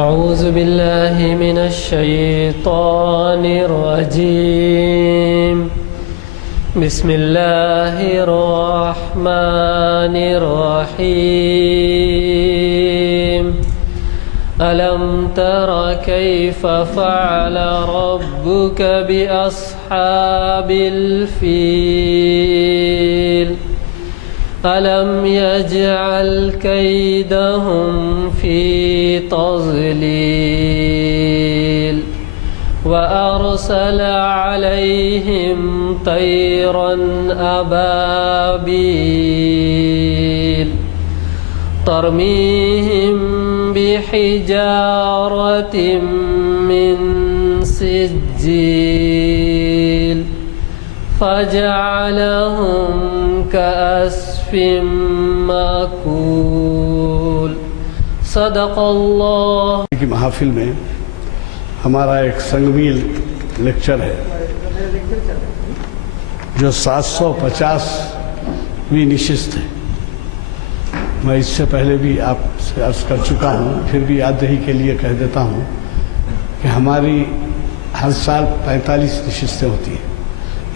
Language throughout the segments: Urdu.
أعوذ بالله من الشيطان الرجيم. بسم الله الرحمن الرحيم. ألم تر كيف فعل ربك بأصحاب الفيل ألم يجعل كيدهم في تضليل وأرسل عليهم طيرا أبابيل ترميهم بحجارة من سجيل فجعلهم كأسف مأكول. صدق اللہ. کی محافل میں ہمارا ایک سنگمیل لیکچر ہے جو 750ویں نشست ہے. میں اس سے پہلے بھی آپ سے عرض کر چکا ہوں، پھر بھی یاد دہی کے لیے کہہ دیتا ہوں کہ ہماری ہر سال 45 نشستیں ہوتی ہیں،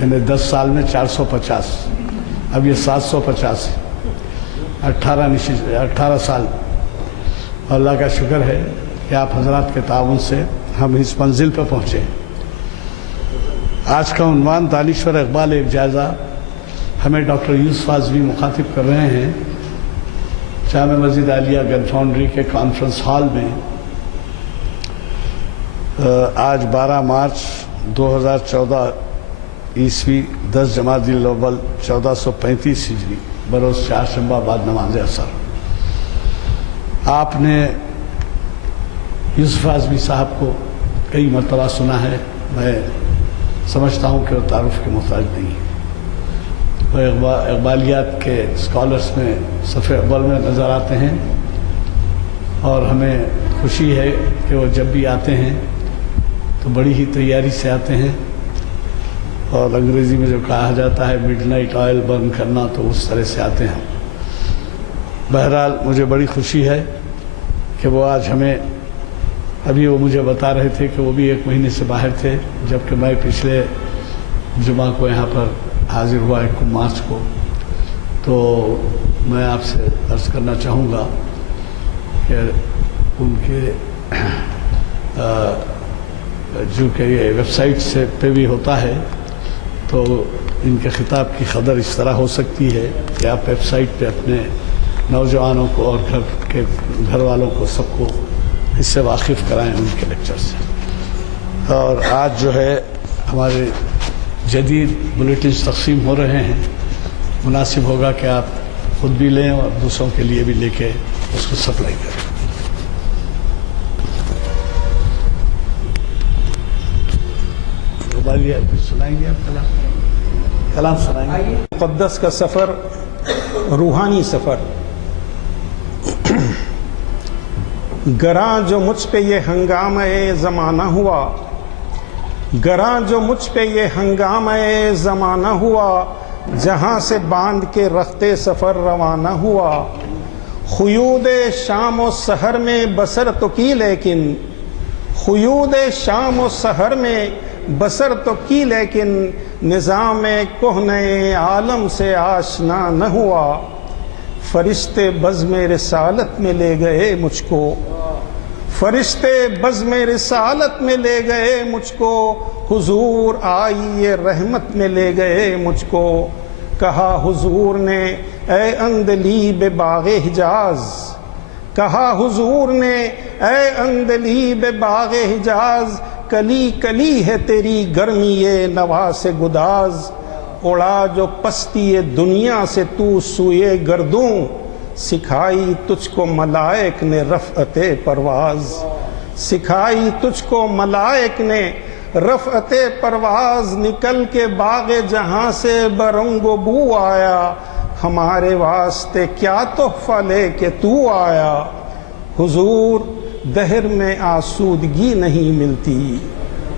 یعنی 10 سال میں 450. اب یہ 750 ہے، 18 سال. اللہ کا شکر ہے کہ آپ حضرات کے تعاون سے ہم اس منزل پہ پہنچے. آج کا عنوان دانشور اقبال ایک جائزہ ہمیں ڈاکٹر یوسف اعظمی مخاطب کر رہے ہیں جامع مسجد عالیہ گن فاؤنڈری کے کانفرنس ہال میں. آج 12 مارچ 2014 عیسوی 10 جمادی الاول 1435 ہجری بروز چہارشنبہ بعد نماز عصر. آپ نے یوسف اعظمی صاحب کو کئی مرتبہ سنا ہے. میں سمجھتا ہوں کہ وہ تعارف کے محتاج نہیں ہے. وہ اقبالیات کے اسکالرس میں صفحے اول میں نظر آتے ہیں اور ہمیں خوشی ہے کہ وہ جب بھی آتے ہیں تو بڑی ہی تیاری سے آتے ہیں، اور انگریزی میں جو کہا جاتا ہے مڈ نائٹ آئل برن کرنا، تو اس طرح سے آتے ہیں. بہرحال مجھے بڑی خوشی ہے کہ وہ آج ہمیں، ابھی وہ مجھے بتا رہے تھے کہ وہ بھی 1 مہینے سے باہر تھے، جبکہ میں پچھلے جمعہ کو یہاں پر حاضر ہوا 1 مارچ کو. تو میں آپ سے عرض کرنا چاہوں گا کہ ان کے جو کہ یہ ویب سائٹ سے پہ بھی ہوتا ہے، تو ان کے خطاب کی قدر اس طرح ہو سکتی ہے کہ آپ ویب سائٹ پہ اپنے نوجوانوں کو اور گھر والوں کو سب کو اس سے واقف کرائیں ان کے لیکچر سے. اور آج جو ہے ہمارے جدید بلیٹنز تقسیم ہو رہے ہیں، مناسب ہوگا کہ آپ خود بھی لیں اور دوسروں کے لیے بھی لے کے اس کو سپلائی کریں. سنائیں گے آپ کلام سنائیں گے. مقدس کا سفر، روحانی سفر. گراں جو مجھ پہ یہ ہنگامہ زمانہ ہوا، گراں جو مجھ پہ یہ ہنگامہ زمانہ ہوا، جہاں سے باندھ کے رختے سفر روانہ ہوا. خیود شام و سحر میں بسر تو کی، لیکن خیود شام و سحر میں بسر تو کی، لیکن نظام کہنے عالم سے آشنا نہ ہوا. فرشتے بزم رسالت میں لے گئے مجھ کو، فرشتے بزم رسالت میں لے گئے مجھ کو، حضور آئیے رحمت میں لے گئے مجھ کو. کہا حضور نے اے اندلیب باغ حجاز، کہا حضور نے اے اندلیب باغ حجاز، کلی کلی ہے تیری گرمی نواز گداز. اڑا جو پستی دنیا سے تو سوئے گردوں، سکھائی تجھ کو ملائک نے رفعت پرواز. سکھائی تجھ کو ملائک نے رفعت پرواز. نکل کے باغ جہاں سے برنگ و بو آیا، ہمارے واسطے کیا تحفہ لے کے تو آیا. حضور دہر میں آسودگی نہیں ملتی،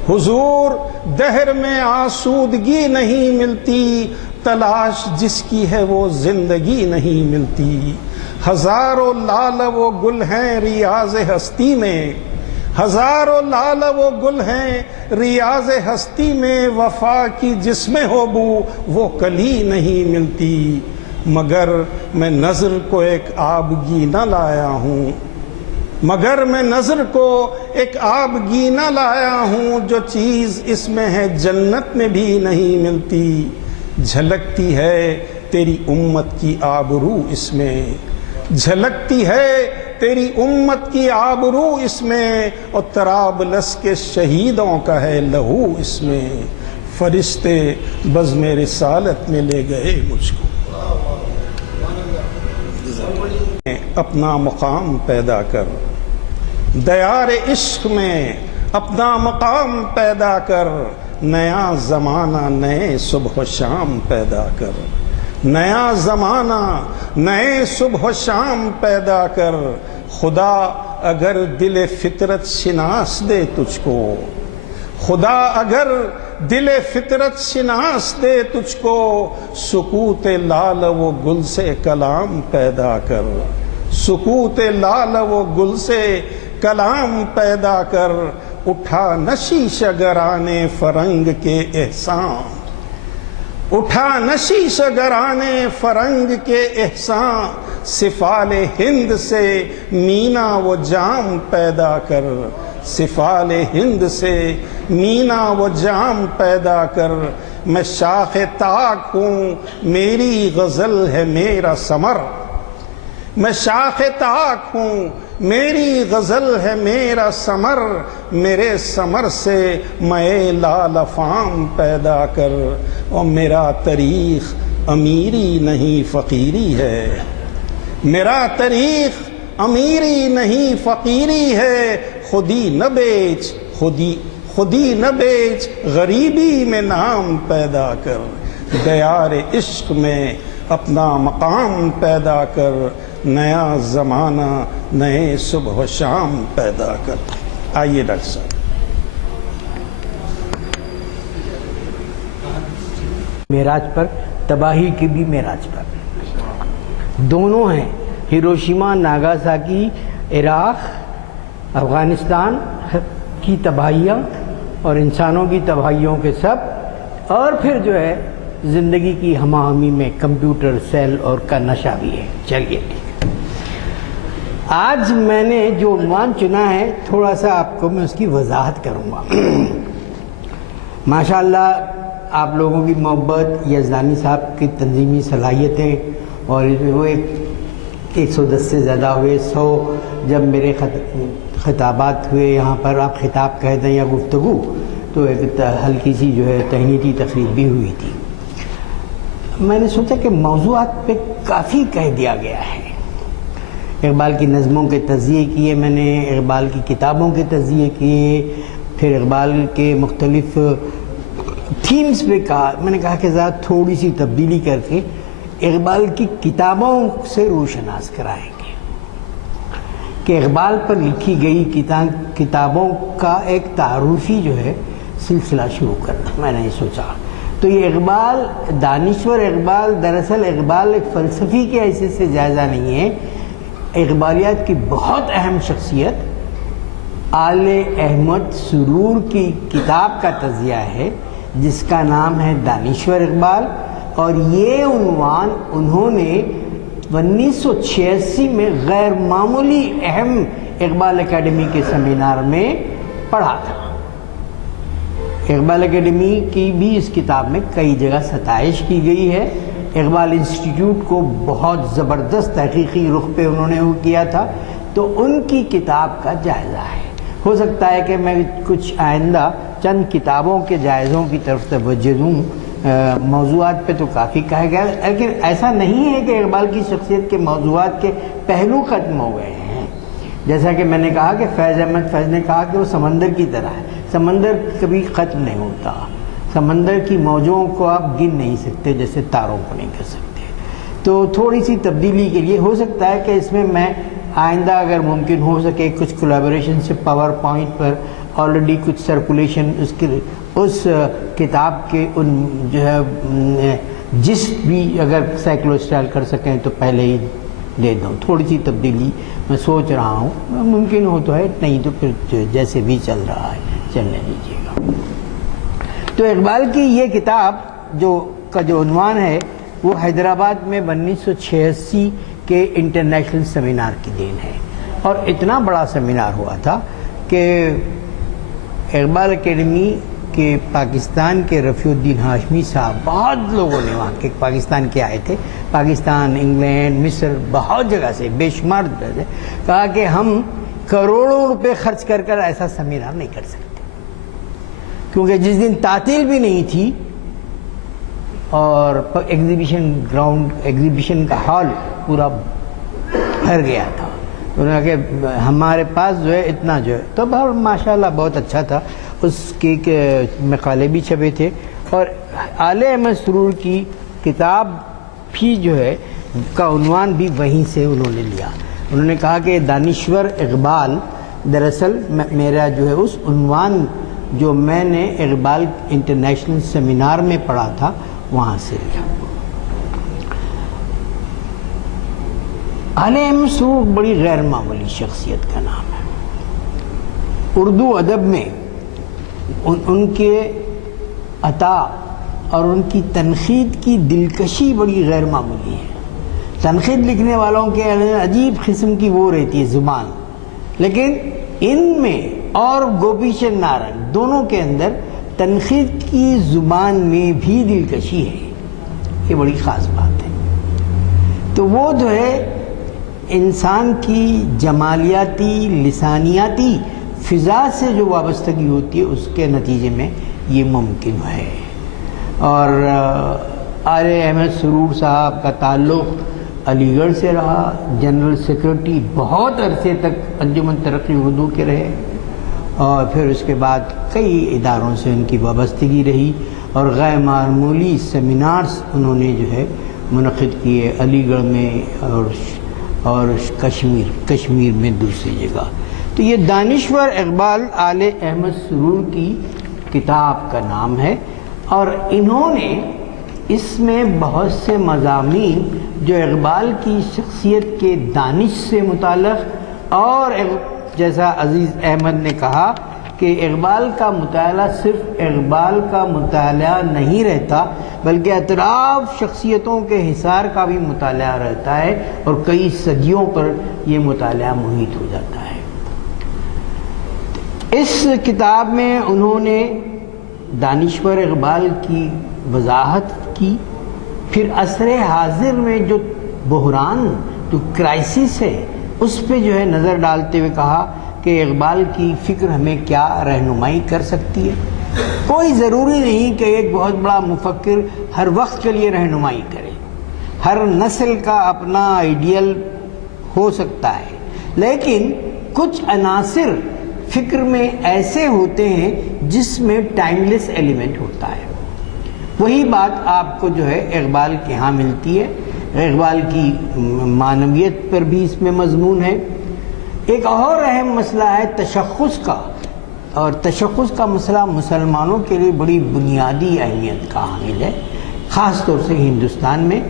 حضور دہر میں آسودگی نہیں ملتی، تلاش جس کی ہے وہ زندگی نہیں ملتی. ہزاروں لال و گل ہیں ریاض ہستی میں، ہزاروں لال و گل ہیں ریاض ہستی میں، وفا کی جس میں ہو بو وہ کلی نہیں ملتی، مگر میں نظر کو ایک آبگینہ لایا ہوں، مگر میں نظر کو ایک آبگینہ لایا ہوں، جو چیز اس میں ہے جنت میں بھی نہیں ملتی، جھلکتی ہے تیری امت کی آبرو اس میں، جھلکتی ہے تیری امت کی آبرو اس میں، اور طرابلس کے شہیدوں کا ہے لہو اس میں، فرشتے بزم رسالت میں لے گئے مجھ کو، اپنا مقام پیدا کر، دیار عشق میں اپنا مقام پیدا کر، نیا زمانہ نئے صبح و شام پیدا کر، نیا زمانہ نئے صبح و شام پیدا کر، خدا اگر دل فطرت شناس دے تجھ کو، خدا اگر دل فطرت شناس دے تجھ کو، سکوت لال و گل سے کلام پیدا کر، سکوت لال و گل سے کلام پیدا کر، اٹھا نشیش گران فرنگ کے احسان، اٹھا نشیش گران فرنگ کے احسان، سفال ہند سے مینا و جام پیدا کر، سفال ہند سے مینا و جام پیدا کر، میں شاخ طاق ہوں میری غزل ہے میرا ثمر، میں شاخ طاق ہوں میری غزل ہے میرا ثمر، میرے ثمر سے میں لال افام پیدا کر، اور میرا طریق امیری نہیں فقیری ہے، میرا طریق امیری نہیں فقیری ہے، خودی نہ بیچ خودی نہ بیچ غریبی میں نام پیدا کر، دیار عشق میں اپنا مقام پیدا کر، نیا زمانہ نئے صبح و شام پیدا کر۔ آئیے ڈاکٹر صاحب۔ معراج پر، تباہی کی بھی معراج پر، دونوں ہیں، ہیروشیما ناگاساکی، عراق، افغانستان کی تباہیاں اور انسانوں کی تباہیوں کے سب، اور پھر جو ہے زندگی کی ہمہ ہمی میں کمپیوٹر سیل اور کا نشہ بھی ہے۔ چلیے آج میں نے جو عنوان چنا ہے تھوڑا سا آپ کو میں اس کی وضاحت کروں گا۔ ماشاءاللہ آپ لوگوں کی محبت، یزدانی صاحب کی تنظیمی صلاحیتیں، اور وہ 110 سے زیادہ ہوئے، 100 جب میرے خطابات ہوئے یہاں پر، آپ خطاب کہہ دیں یا گفتگو، تو ایک ہلکی سی جو ہے تہنیتی تقریر بھی ہوئی تھی۔ میں نے سوچا کہ موضوعات پہ کافی کہہ دیا گیا ہے، اقبال کی نظموں کے تجزیے کیے میں نے، اقبال کی کتابوں کے تجزیے کیے، پھر اقبال کے مختلف تھیمز پہ کہا، میں نے کہا کہ ذرا تھوڑی سی تبدیلی کر کے اقبال کی کتابوں سے روشناس کرائیں گے، کہ اقبال پر لکھی گئی کتابوں کا ایک تعارفی جو ہے سلسلہ شروع کرنا میں نے سوچا۔ تو یہ اقبال، دانشور اقبال، دراصل اقبال ایک فلسفی کے حیثیت سے جائزہ نہیں ہے، اقبالیات کی بہت اہم شخصیت آل احمد سرور کی کتاب کا تجزیہ ہے جس کا نام ہے دانشور اقبال، اور یہ عنوان انہوں نے 1986 میں غیر معمولی اہم اقبال اکیڈمی کے سیمینار میں پڑھا تھا۔ اقبال اکیڈمی کی بھی اس کتاب میں کئی جگہ ستائش کی گئی ہے، اقبال انسٹیٹیوٹ کو بہت زبردست تحقیقی رخ پہ انہوں نے وہ کیا تھا، تو ان کی کتاب کا جائزہ ہے۔ ہو سکتا ہے کہ میں کچھ آئندہ چند کتابوں کے جائزوں کی طرف توجہ دوں، موضوعات پہ تو کافی کہا گیا، لیکن ایسا نہیں ہے کہ اقبال کی شخصیت کے موضوعات کے پہلو ختم ہو گئے ہیں۔ جیسا کہ میں نے کہا کہ فیض احمد فیض نے کہا کہ وہ سمندر کی طرح ہے، سمندر کبھی ختم نہیں ہوتا، سمندر کی موجوں کو آپ گن نہیں سکتے جیسے تاروں کو نہیں کر سکتے۔ تو تھوڑی سی تبدیلی کے لیے ہو سکتا ہے کہ اس میں آئندہ اگر ممکن ہو سکے کچھ کولیبوریشن سے پاور پوائنٹ پر آلریڈی کچھ سرکولیشن اس کتاب کے ان جو ہے جس بھی اگر سائیکلو اسٹائل کر سکیں تو پہلے ہی دے دوں. تھوڑی سی تبدیلی میں سوچ رہا ہوں, ممکن ہو تو ہے, نہیں تو پھر جیسے بھی چل رہا ہے چلنے دیجیے گا. تو اقبال کی یہ کتاب کا جو عنوان ہے وہ حیدرآباد میں 1986 کے انٹرنیشنل سیمینار کی دین ہے. اور اتنا بڑا سیمینار ہوا تھا کہ اقبال اکیڈمی کے پاکستان کے رفیع الدین ہاشمی صاحب, بہت لوگوں نے وہاں کے پاکستان کے آئے تھے, پاکستان, انگلینڈ, مصر, بہت جگہ سے, بے شمار جگہ سے, کہا کہ ہم کروڑوں روپے خرچ کر کر ایسا سیمینار نہیں کر سکتے, کیونکہ جس دن تعطیل بھی نہیں تھی اور ایگزیبیشن گراؤنڈ, ایگزیبیشن کا ہال پورا بھر گیا تھا. انہوں نے کہا کہ ہمارے پاس جو ہے اتنا جو ہے, تو ماشاءاللہ بہت اچھا تھا. اس کی مقالے بھی چھپے تھے, اور آل احمد سرور کی کتاب بھی جو ہے کا عنوان بھی وہیں سے انہوں نے لیا. انہوں نے کہا کہ دانشور اقبال, دراصل میرا جو ہے اس عنوان جو میں نے اقبال انٹرنیشنل سیمینار میں پڑھا تھا وہاں سے لیا. آل احمد سرور بڑی غیر معمولی شخصیت کا نام ہے. اردو ادب میں ان کے عطا اور ان کی تنقید کی دلکشی بڑی غیر معمولی ہے. تنقید لکھنے والوں کے عجیب قسم کی وہ رہتی ہے زبان, لیکن ان میں اور گوپی چند نارنگ دونوں کے اندر تنقید کی زبان میں بھی دلکشی ہے. یہ بڑی خاص بات ہے. تو وہ جو ہے انسان کی جمالیاتی, لسانیاتی فضا سے جو وابستگی ہوتی ہے اس کے نتیجے میں یہ ممکن ہے. اور آل احمد سرور صاحب کا تعلق علی گڑھ سے رہا. جنرل سیکرٹری بہت عرصے تک انجمن ترقی اردو کے رہے, اور پھر اس کے بعد کئی اداروں سے ان کی وابستگی رہی, اور غیر معمولی سیمینارز انہوں نے جو ہے منعقد کیے علی گڑھ میں اور کشمیر میں دوسری جگہ. تو یہ دانشور اقبال آل احمد سرور کی کتاب کا نام ہے, اور انہوں نے اس میں بہت سے مضامین جو اقبال کی شخصیت کے دانش سے متعلق, اور جیسا عزیز احمد نے کہا کہ اقبال کا مطالعہ صرف اقبال کا مطالعہ نہیں رہتا, بلکہ اطراف شخصیتوں کے حصار کا بھی مطالعہ رہتا ہے, اور کئی صدیوں پر یہ مطالعہ محیط ہو جاتا ہے. اس کتاب میں انہوں نے دانشور اقبال کی وضاحت کی, پھر عصر حاضر میں جو بحران, جو کرائسس ہے, اس پہ جو ہے نظر ڈالتے ہوئے کہا کہ اقبال کی فکر ہمیں کیا رہنمائی کر سکتی ہے. کوئی ضروری نہیں کہ ایک بہت بڑا مفکر ہر وقت کے لیے رہنمائی کرے, ہر نسل کا اپنا آئیڈیل ہو سکتا ہے, لیکن کچھ عناصر فکر میں ایسے ہوتے ہیں جس میں ٹائملیس ایلیمنٹ ہوتا ہے. وہی بات آپ کو جو ہے اقبال کے ہاں ملتی ہے. اقبال کی معنویت پر بھی اس میں مضمون ہے. ایک اور اہم مسئلہ ہے تشخص کا, اور تشخص کا مسئلہ مسلمانوں کے لیے بڑی بنیادی اہمیت کا حامل ہے, خاص طور سے ہندوستان میں.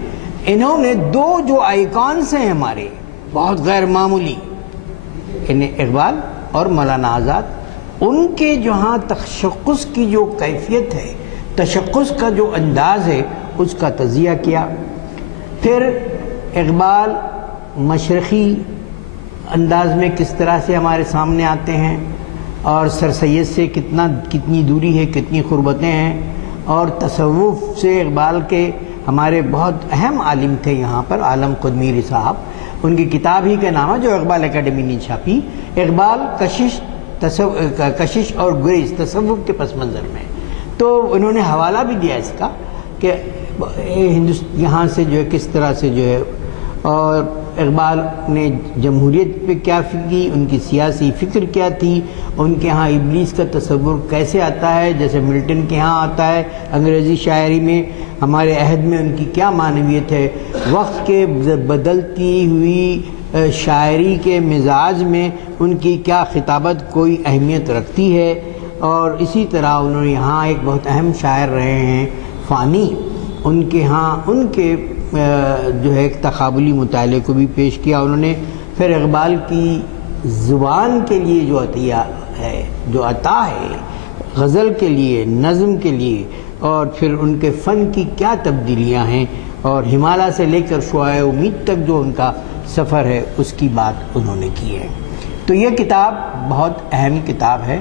انہوں نے دو جو آئیکانس ہیں ہمارے بہت غیر معمولی, اقبال اور مولانا آزاد, ان کے جہاں تشخص کی جو کیفیت ہے, تشخص کا جو انداز ہے, اس کا تجزیہ کیا. پھر اقبال مشرقی انداز میں کس طرح سے ہمارے سامنے آتے ہیں, اور سر سید سے کتنی دوری ہے, کتنی قربتیں ہیں, اور تصوف سے اقبال کے ہمارے بہت اہم عالم تھے یہاں پر, عالم قدمیری صاحب, ان کی کتاب ہی کا نام ہے جو اقبال اکیڈمی نے چھاپی, اقبال کشش اور گریز تصوف کے پس منظر میں. تو انہوں نے حوالہ بھی دیا اس کا کہ یہاں سے جو ہے کس طرح سے جو ہے, اور اقبال نے جمہوریت پہ کیا کی, ان کی سیاسی فکر کیا تھی, ان کے ہاں ابلیس کا تصور کیسے آتا ہے جیسے ملٹن کے ہاں آتا ہے انگریزی شاعری میں, ہمارے عہد میں ان کی کیا معنویت ہے, وقت کے بدلتی ہوئی شاعری کے مزاج میں ان کی کیا خطابت کوئی اہمیت رکھتی ہے. اور اسی طرح انہوں نے یہاں ایک بہت اہم شاعر رہے ہیں فانی, ان کے ہاں ان کے جو ہے ایک تقابلی مطالعے کو بھی پیش کیا انہوں نے. پھر اقبال کی زبان کے لیے جو عطیہ ہے، جو عطا ہے غزل کے لیے، نظم کے لیے، اور پھر ان کے فن کی کیا تبدیلیاں ہیں، اور ہمالیہ سے لے کر شعاع امید تک جو ان کا سفر ہے اس کی بات انہوں نے کی ہے. تو یہ کتاب بہت اہم کتاب ہے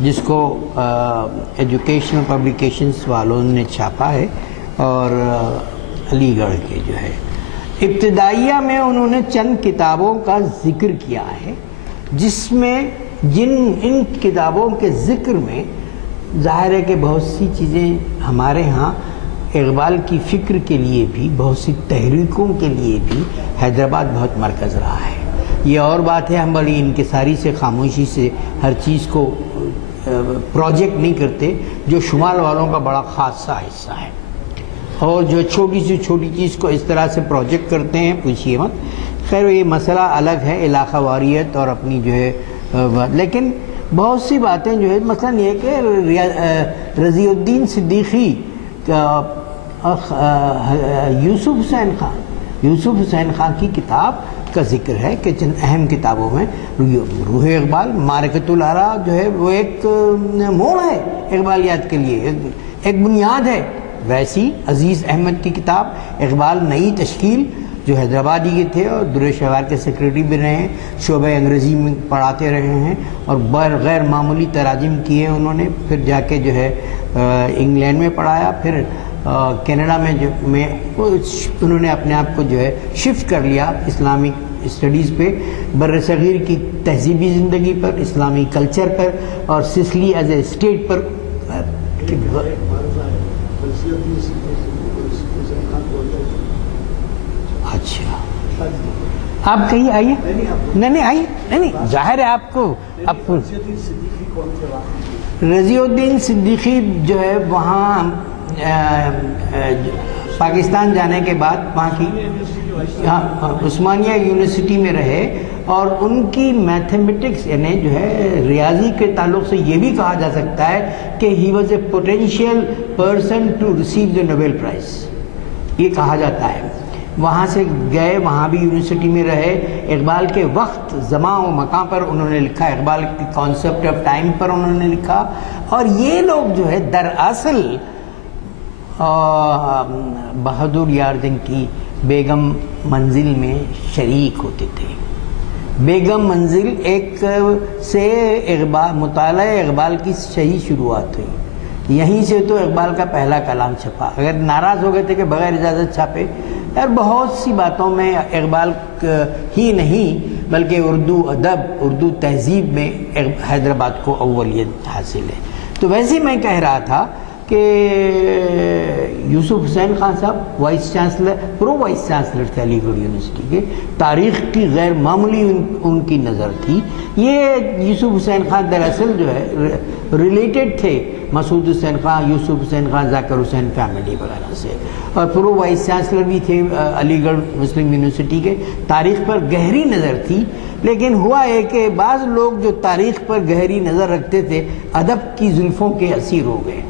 جس کو ایجوکیشنل پبلیکیشنز والوں نے چھاپا ہے، اور علی گڑھ کے جو ہے ابتدائیہ میں انہوں نے چند کتابوں کا ذکر کیا ہے، جس میں ان کتابوں کے ذکر میں ظاہر ہے کہ بہت سی چیزیں ہمارے ہاں اقبال کی فکر کے لیے بھی، بہت سی تحریکوں کے لیے بھی حیدرآباد بہت مرکز رہا ہے. یہ اور بات ہے ہم بڑی انکساری سے، خاموشی سے ہر چیز کو پروجیکٹ نہیں کرتے، جو شمال والوں کا بڑا خاصہ حصہ ہے، اور جو چھوٹی سی چھوٹی چیز کو اس طرح سے پروجیکٹ کرتے ہیں پوچھیے مت. خیر یہ مسئلہ الگ ہے، علاقہ واریت اور اپنی جو ہے لیکن بہت سی باتیں جو ہے مثلا یہ کہ رضی الدین صدیقی یوسف حسین خان کی کتاب کا ذکر ہے کہ چند اہم کتابوں میں روح اقبال، معرکۃ الآراء جو ہے وہ ایک موڑ ہے اقبالیات کے لیے، ایک بنیاد ہے. ویسی عزیز احمد کی کتاب اقبال نئی تشکیل، جو حیدرآبادی کے تھے اور در شہوار کے سیکریٹری بھی رہے ہیں، شعبہ انگریزی میں پڑھاتے رہے ہیں، اور غیر معمولی تراجم کیے انہوں نے. پھر جا کے جو ہے انگلینڈ میں پڑھایا، پھر کینیڈا میں انہوں نے اپنے آپ کو جو ہے شفٹ کر لیا اسلامک اسٹڈیز پہ، بر صغیر کی تہذیبی زندگی پر، اسلامی کلچر پر، اور سسلی ایز اے اسٹیٹ پر. اچھا آپ کہیں آئیے، نہیں آئیے، نہیں ظاہر ہے آپ کو رضی الدین صدیقی جو ہے وہاں پاکستان جانے کے بعد وہاں کی عثمانیہ یونیورسٹی میں رہے، اور ان کی میتھمیٹکس یعنی جو ہے ریاضی کے تعلق سے یہ بھی کہا جا سکتا ہے کہ he was a potential person to receive the Nobel prize, یہ کہا جاتا ہے. وہاں سے گئے، وہاں بھی یونیورسٹی میں رہے. اقبال کے وقت، زمان و مکان پر انہوں نے لکھا، اقبال کی کانسیپٹ آف ٹائم پر انہوں نے لکھا. اور یہ لوگ جو ہے دراصل بہادر یار جنگ کی بیگم منزل میں شریک ہوتے تھے. بیگم منزل ایک سے مطالعہ اقبال کی صحیح شروعات ہوئی، یہیں سے تو اقبال کا پہلا کلام چھپا. اگر ناراض ہو گئے تھے کہ بغیر اجازت چھاپے، اور بہت سی باتوں میں اقبال ہی نہیں بلکہ اردو ادب، اردو تہذیب میں حیدرآباد کو اولیت حاصل ہے. تو ویسے ہی میں کہہ رہا تھا کہ یوسف حسین خان صاحب vice chancellor, pro vice chancellor تھے علی گڑھ یونیورسٹی کے. تاریخ کی غیر معمولی ان کی نظر تھی. یہ یوسف حسین خان دراصل جو ہے ریلیٹڈ تھے مسعود حسین خان، یوسف حسین خان، ذاکر حسین فیملی وغیرہ سے، اور پرو وائس چانسلر بھی تھے علی گڑھ مسلم یونیورسٹی کے. تاریخ پر گہری نظر تھی. لیکن ہوا ہے کہ بعض لوگ جو تاریخ پر گہری نظر رکھتے تھے ادب کی زلفوں کے اسیر ہو گئے.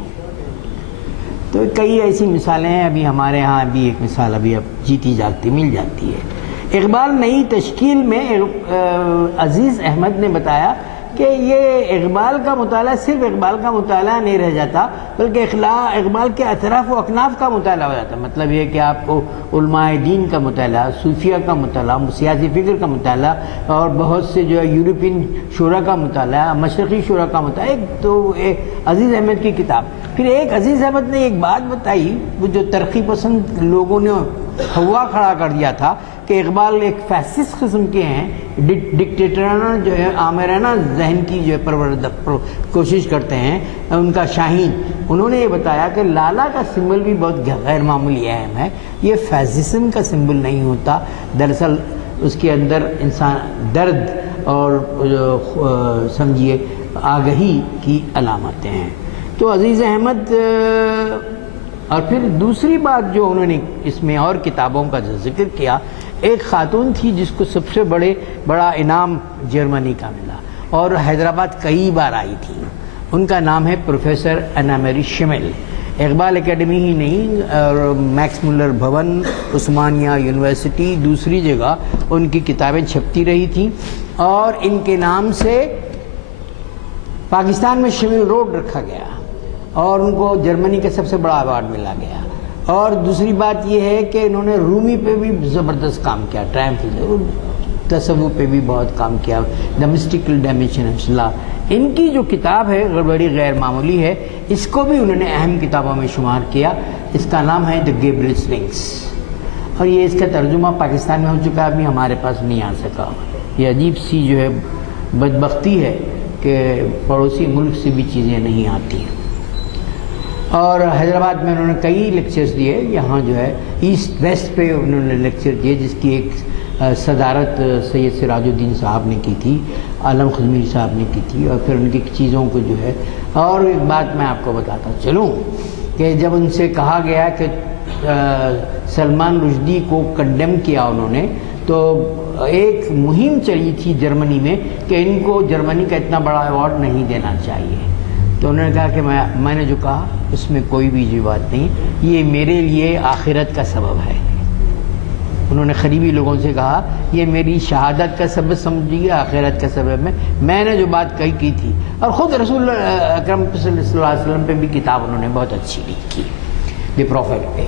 تو کئی ایسی مثالیں ہیں. ابھی ہمارے ہاں بھی ایک مثال ابھی اب جیتی جاگتی مل جاتی ہے. اقبال نئی تشکیل میں عزیز احمد نے بتایا کہ یہ اقبال کا مطالعہ صرف اقبال کا مطالعہ نہیں رہ جاتا، بلکہ اقبال کے اطراف و اکناف کا مطالعہ ہو جاتا. مطلب یہ کہ آپ کو علماء دین کا مطالعہ، صوفیہ کا مطالعہ، سیاسی فکر کا مطالعہ، اور بہت سے جو ہے یورپین شعراء کا مطالعہ، مشرقی شعراء کا مطالعہ. ایک تو عزیز احمد کی کتاب. پھر ایک عزیز احمد نے ایک بات بتائی، وہ جو ترقی پسند لوگوں نے ہوا کھڑا کر دیا تھا کہ اقبال ایک فیسسٹ قسم کے ہیں، ڈکٹیٹرانہ جو ہے آمرانہ ذہن کی جو ہے کوشش کرتے ہیں، ان کا شاہین. انہوں نے یہ بتایا کہ لالا کا سمبل بھی بہت غیر معمولی اہم ہے. یہ فیسزم کا سمبل نہیں ہوتا، دراصل اس کے اندر انسان درد اور سمجھیے آگہی کی علامتیں ہیں. تو عزیز احمد. اور پھر دوسری بات جو انہوں نے اس میں اور کتابوں کا ذکر کیا، ایک خاتون تھی جس کو سب سے بڑا انعام جرمنی کا ملا اور حیدرآباد کئی بار آئی تھی. ان کا نام ہے پروفیسر انا میری شمل. اقبال اکیڈمی ہی نہیں اور میکس ملر بھون، عثمانیہ یونیورسٹی، دوسری جگہ ان کی کتابیں چھپتی رہی تھیں، اور ان کے نام سے پاکستان میں شمل روڈ رکھا گیا اور ان کو جرمنی کا سب سے بڑا ایوارڈ ملا گیا۔ اور دوسری بات یہ ہے کہ انہوں نے رومی پہ بھی زبردست کام کیا، تصوف پہ بھی بہت کام کیا، دا مسٹیکل ڈائمینشن آف اللہ۔ ان کی جو کتاب ہے بڑی غیر معمولی ہے، اس کو بھی انہوں نے اہم کتابوں میں شمار کیا۔ اس کا نام ہے دا گیبریلس ونگس، اور یہ اس کا ترجمہ پاکستان میں ہو چکا ہے، ابھی ہمارے پاس نہیں آ سکا۔ یہ عجیب سی جو ہے بدبختی ہے کہ پڑوسی ملک سے بھی چیزیں نہیں آتی ہیں۔ اور حیدرآباد میں انہوں نے کئی لیکچرز دیے، یہاں جو ہے ایسٹ ویسٹ پہ انہوں نے لیکچر دیے، جس کی ایک صدارت سید سراج الدین صاحب نے کی تھی، عالم خزمیر صاحب نے کی تھی، اور پھر ان کی چیزوں کو جو ہے۔ اور ایک بات میں آپ کو بتاتا چلوں کہ جب ان سے کہا گیا کہ سلمان رشدی کو کنڈیم کیا انہوں نے، تو ایک مہم چلی تھی جرمنی میں کہ ان کو جرمنی کا اتنا بڑا ایوارڈ نہیں دینا چاہیے۔ تو انہوں نے کہا کہ میں نے جو کہا اس میں کوئی بھی جو بات نہیں، یہ میرے لیے آخرت کا سبب ہے۔ انہوں نے قریبی لوگوں سے کہا یہ میری شہادت کا سبب سمجھیے، آخرت کا سبب ہے۔ میں نے جو بات کی تھی، اور خود رسول اکرم صلی اللہ علیہ وسلم پہ بھی کتاب انہوں نے بہت اچھی لکھی، دی پروفیٹ پہ۔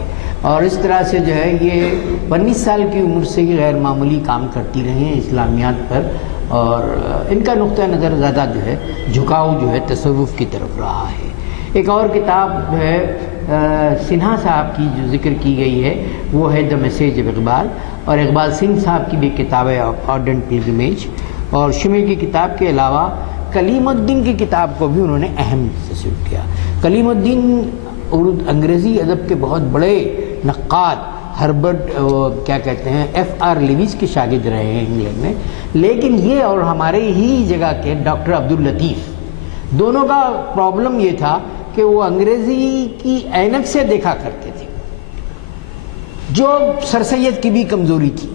اور اس طرح سے جو ہے یہ 19 سال کی عمر سے ہی غیر معمولی کام کرتی رہی ہیں اسلامیات پر، اور ان کا نقطہ نظر زیادہ جو ہے جھکاؤ جو ہے تصوف کی طرف رہا ہے۔ ایک اور کتاب جو ہے سنہا صاحب کی جو ذکر کی گئی ہے وہ ہے دا میسیج آف اقبال، اور اقبال سنگھ صاحب کی بھی کتاب ہے آرڈنٹ پلگریمیج، اور شمع کی کتاب کے علاوہ کلیم الدین کی کتاب کو بھی انہوں نے اہم تصویر کیا۔ کلیم الدین انگریزی ادب کے بہت بڑے نقاد، ہربرٹ کیا کہتے ہیں ایف آر لیویز کے شاگرد رہے ہیں انگلینڈ میں، لیکن یہ اور ہمارے ہی جگہ کے ڈاکٹر عبداللطیف، دونوں کا پرابلم یہ تھا کہ وہ انگریزی کی عینک سے دیکھا کرتے تھے، جو سر سید کی بھی کمزوری تھی،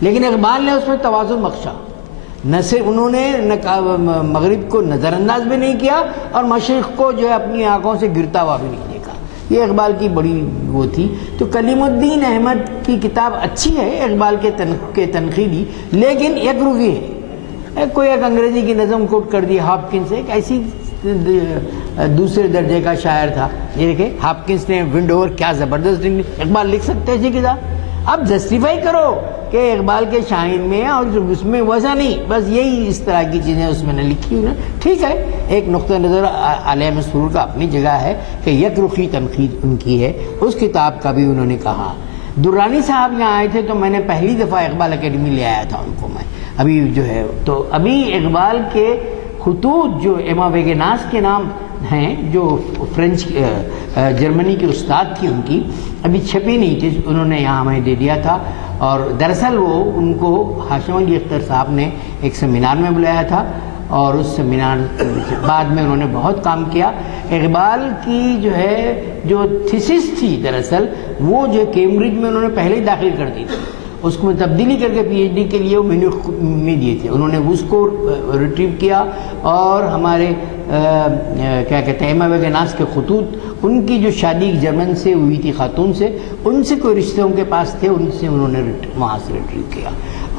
لیکن اقبال نے اس میں توازن بخشا۔ نہ صرف انہوں نے مغرب کو نظر انداز بھی نہیں کیا، اور مشرق کو جو ہے اپنی آنکھوں سے گرتا ہوا بھی نہیں دیکھا۔ یہ اقبال کی بڑی وہ تھی۔ تو کلیم الدین احمد کی کتاب اچھی ہے اقبال کے تنقیدی، لیکن یک رخی ہے۔ کوئی ایک انگریزی کی نظم کوٹ کر دی ہاپکنس، ایک ایسی دوسرے درجے کا شاعر تھا، یہ دیکھیں ہاپکنس نے ونڈ اوور کیا زبردست، اقبال لکھ سکتے ہیں کتاب؟ اب جسٹیفائی کرو کہ اقبال کے شاعر میں اور اس میں ویسا نہیں، بس یہی اس طرح کی چیزیں اس میں نے لکھی ہوئی نا، ٹھیک ہے۔ ایک نقطہ نظر علیہ مسرور کا اپنی جگہ ہے کہ یک رخی تنقید ان کی ہے، اس کتاب کا بھی انہوں نے کہا۔ درانی صاحب یہاں آئے تھے تو میں نے پہلی دفعہ اقبال اکیڈمی لے آیا تھا ان کو میں، ابھی جو ہے تو ابھی اقبال کے خطوط جو ایما ویگناس کے نام ہیں، جو فرینچ جرمنی کی استاد تھی ان کی، ابھی چھپی نہیں تھی، انہوں نے یہاں ہمیں دے دیا تھا۔ اور دراصل وہ ان کو ہاشم علی اختر صاحب نے ایک سیمینار میں بلایا تھا، اور اس سیمینار بعد میں انہوں نے بہت کام کیا۔ اقبال کی جو ہے جو تھیسس تھی دراصل وہ جو کیمبرج میں انہوں نے پہلے ہی داخل کر دی تھی، اس کو تبدیلی کر کے پی ایچ ڈی کے لیے وہ میونخ میں دیے تھے، انہوں نے اس کو ریٹریو کیا، اور ہمارے کیا کہتے ہیں ایما ویگناس کے خطوط، ان کی جو شادی جرمن سے ہوئی تھی خاتون سے، ان سے کوئی رشتے ان کے پاس تھے، ان سے انہوں نے وہاں سے ریٹریو کیا۔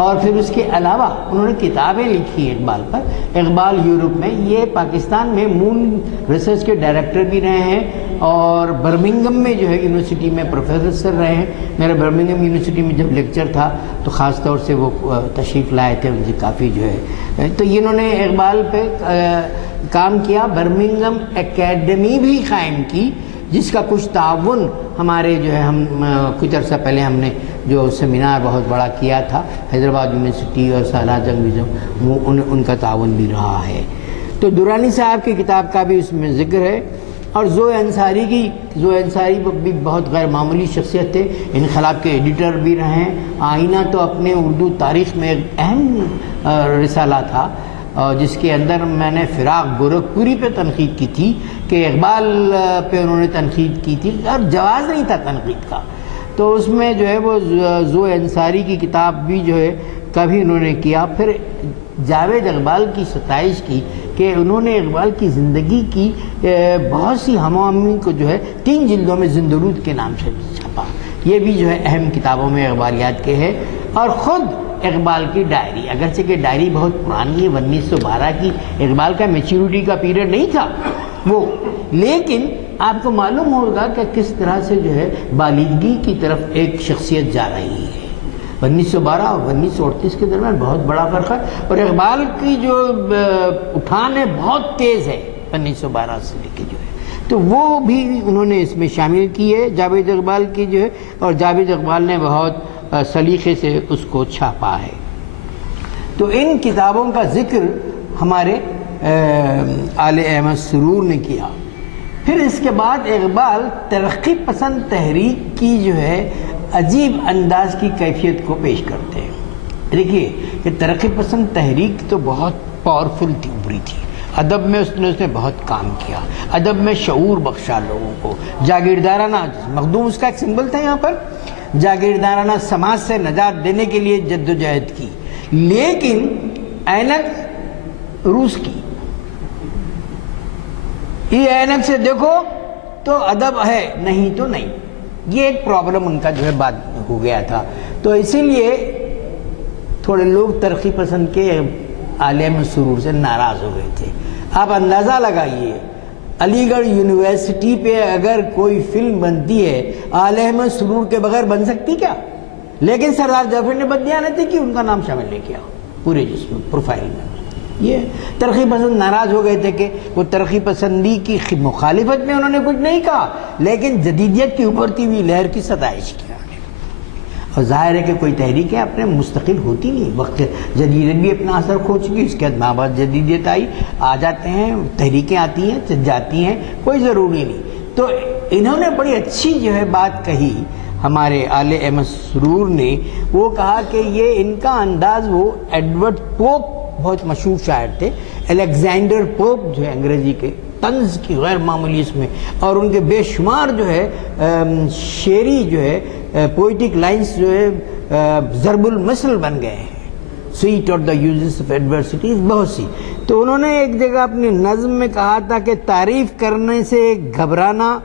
اور پھر اس کے علاوہ انہوں نے کتابیں لکھی اقبال پر۔ اقبال یورپ میں، یہ پاکستان میں مون ریسرچ کے ڈائریکٹر بھی رہے ہیں، اور برمنگم میں جو ہے یونیورسٹی میں پروفیسر رہے ہیں۔ میرا برمنگم یونیورسٹی میں جب لیکچر تھا تو خاص طور سے وہ تشریف لائے تھے، ان سے کافی جو ہے تو انہوں نے اقبال پہ کام کیا۔ برمنگم اکیڈمی بھی قائم کی، جس کا کچھ تعاون ہمارے جو ہے ہم کچھ عرصہ پہلے ہم نے جو سیمینار بہت بڑا کیا تھا حیدرآباد یونیورسٹی اور سالات انگریزم، ان کا تعاون بھی رہا ہے۔ تو درانی صاحب کی کتاب کا بھی اس میں ذکر ہے، اور زوئے انصاری بھی بہت غیر معمولی شخصیت تھے، انقلاب کے ایڈیٹر بھی رہے ہیں۔ آئینہ تو اپنے اردو تاریخ میں ایک اہم رسالہ تھا، جس کے اندر میں نے فراق گورکھپوری پہ تنقید کی تھی کہ اقبال پہ انہوں نے تنقید کی تھی اور جواز نہیں تھا تنقید کا، تو اس میں جو ہے وہ زوئے انصاری کی کتاب بھی جو ہے کبھی انہوں نے کیا۔ پھر جاوید اقبال کی ستائش کی کہ انہوں نے اقبال کی زندگی کی بہت سی ہم آہنگی کو جو ہے 3 جلدوں میں زندرود کے نام سے چھپا. یہ بھی جو ہے اہم کتابوں میں اقبالیات کے ہے. اور خود اقبال کی ڈائری، اگرچہ کہ ڈائری بہت پرانی ہے، 1912 کی، اقبال کا میچورٹی کا پیریڈ نہیں تھا وہ، لیکن آپ کو معلوم ہوگا کہ کس طرح سے جو ہے بالغگی کی طرف ایک شخصیت جا رہی ہے. 1912 اور 1938 کے درمیان بہت بڑا فرق ہے، اور اقبال کی جو اٹھان ہے بہت تیز ہے 1912 سے لے کے جو ہے، تو وہ بھی انہوں نے اس میں شامل کی ہے جاوید اقبال کی جو ہے، اور جاوید اقبال نے بہت سلیقے سے اس کو چھاپا ہے. تو ان کتابوں کا ذکر ہمارے آل احمد سرور نے کیا. پھر اس کے بعد اقبال ترقی پسند تحریک کی جو ہے عجیب انداز کی کیفیت کو پیش کرتے ہیں. دیکھیے کہ ترقی پسند تحریک تو بہت پاورفل تھی، ابھری تھی. ادب میں اس نے بہت کام کیا، ادب میں شعور بخشا لوگوں کو. جاگیردارانہ مخدوم اس کا ایک سمبل تھا یہاں پر، جاگیردارانہ سماج سے نجات دینے کے لیے جد و جہد کی. لیکن اینک روس کی، یہ اینک سے دیکھو تو ادب ہے، نہیں تو نہیں. یہ ایک پرابلم ان کا جو ہے بات ہو گیا تھا. تو اسی لیے تھوڑے لوگ ترقی پسند کے عالم سرور سے ناراض ہو گئے تھے. آپ اندازہ لگائیے علی گڑھ یونیورسٹی پہ اگر کوئی فلم بنتی ہے آل احمد سرور کے بغیر بن سکتی کیا؟ لیکن سردار جعفر نے بددیانتی کی، ان کا نام شامل نہیں کیا پورے جسم پروفائل میں. یہ ترقی پسند ناراض ہو گئے تھے کہ وہ ترقی پسندی کی مخالفت میں انہوں نے کچھ نہیں کہا، لیکن جدیدیت کی ابھرتی ہوئی لہر کی ستائش کیا. اور ظاہر ہے کہ کوئی تحریکیں اپنے مستقل ہوتی نہیں، وقت جدیدیت بھی اپنا اثر کھو چکی، اس کے بعد بعد جدیدیت آئی، آ جاتے ہیں، تحریکیں آتی ہیں، چل جاتی ہیں، کوئی ضروری نہیں. تو انہوں نے بڑی اچھی جو ہے بات کہی ہمارے آل احمد سرور نے. وہ کہا کہ یہ ان کا انداز، وہ ایڈورڈ پوپ بہت مشہور شاعر تھے، الیگزینڈر پوپ جو ہے انگریزی کے، طنز کی غیر معمولی اس میں، اور ان کے بے شمار جو ہے شعری جو ہے پوئٹک لائنز جو ہے ضرب المثل بن گئے ہیں. سویٹ اور دا یوزز آف ایڈورسٹیز بہت سی. تو انہوں نے ایک جگہ اپنی نظم میں کہا تھا کہ تعریف کرنے سے گھبرانا،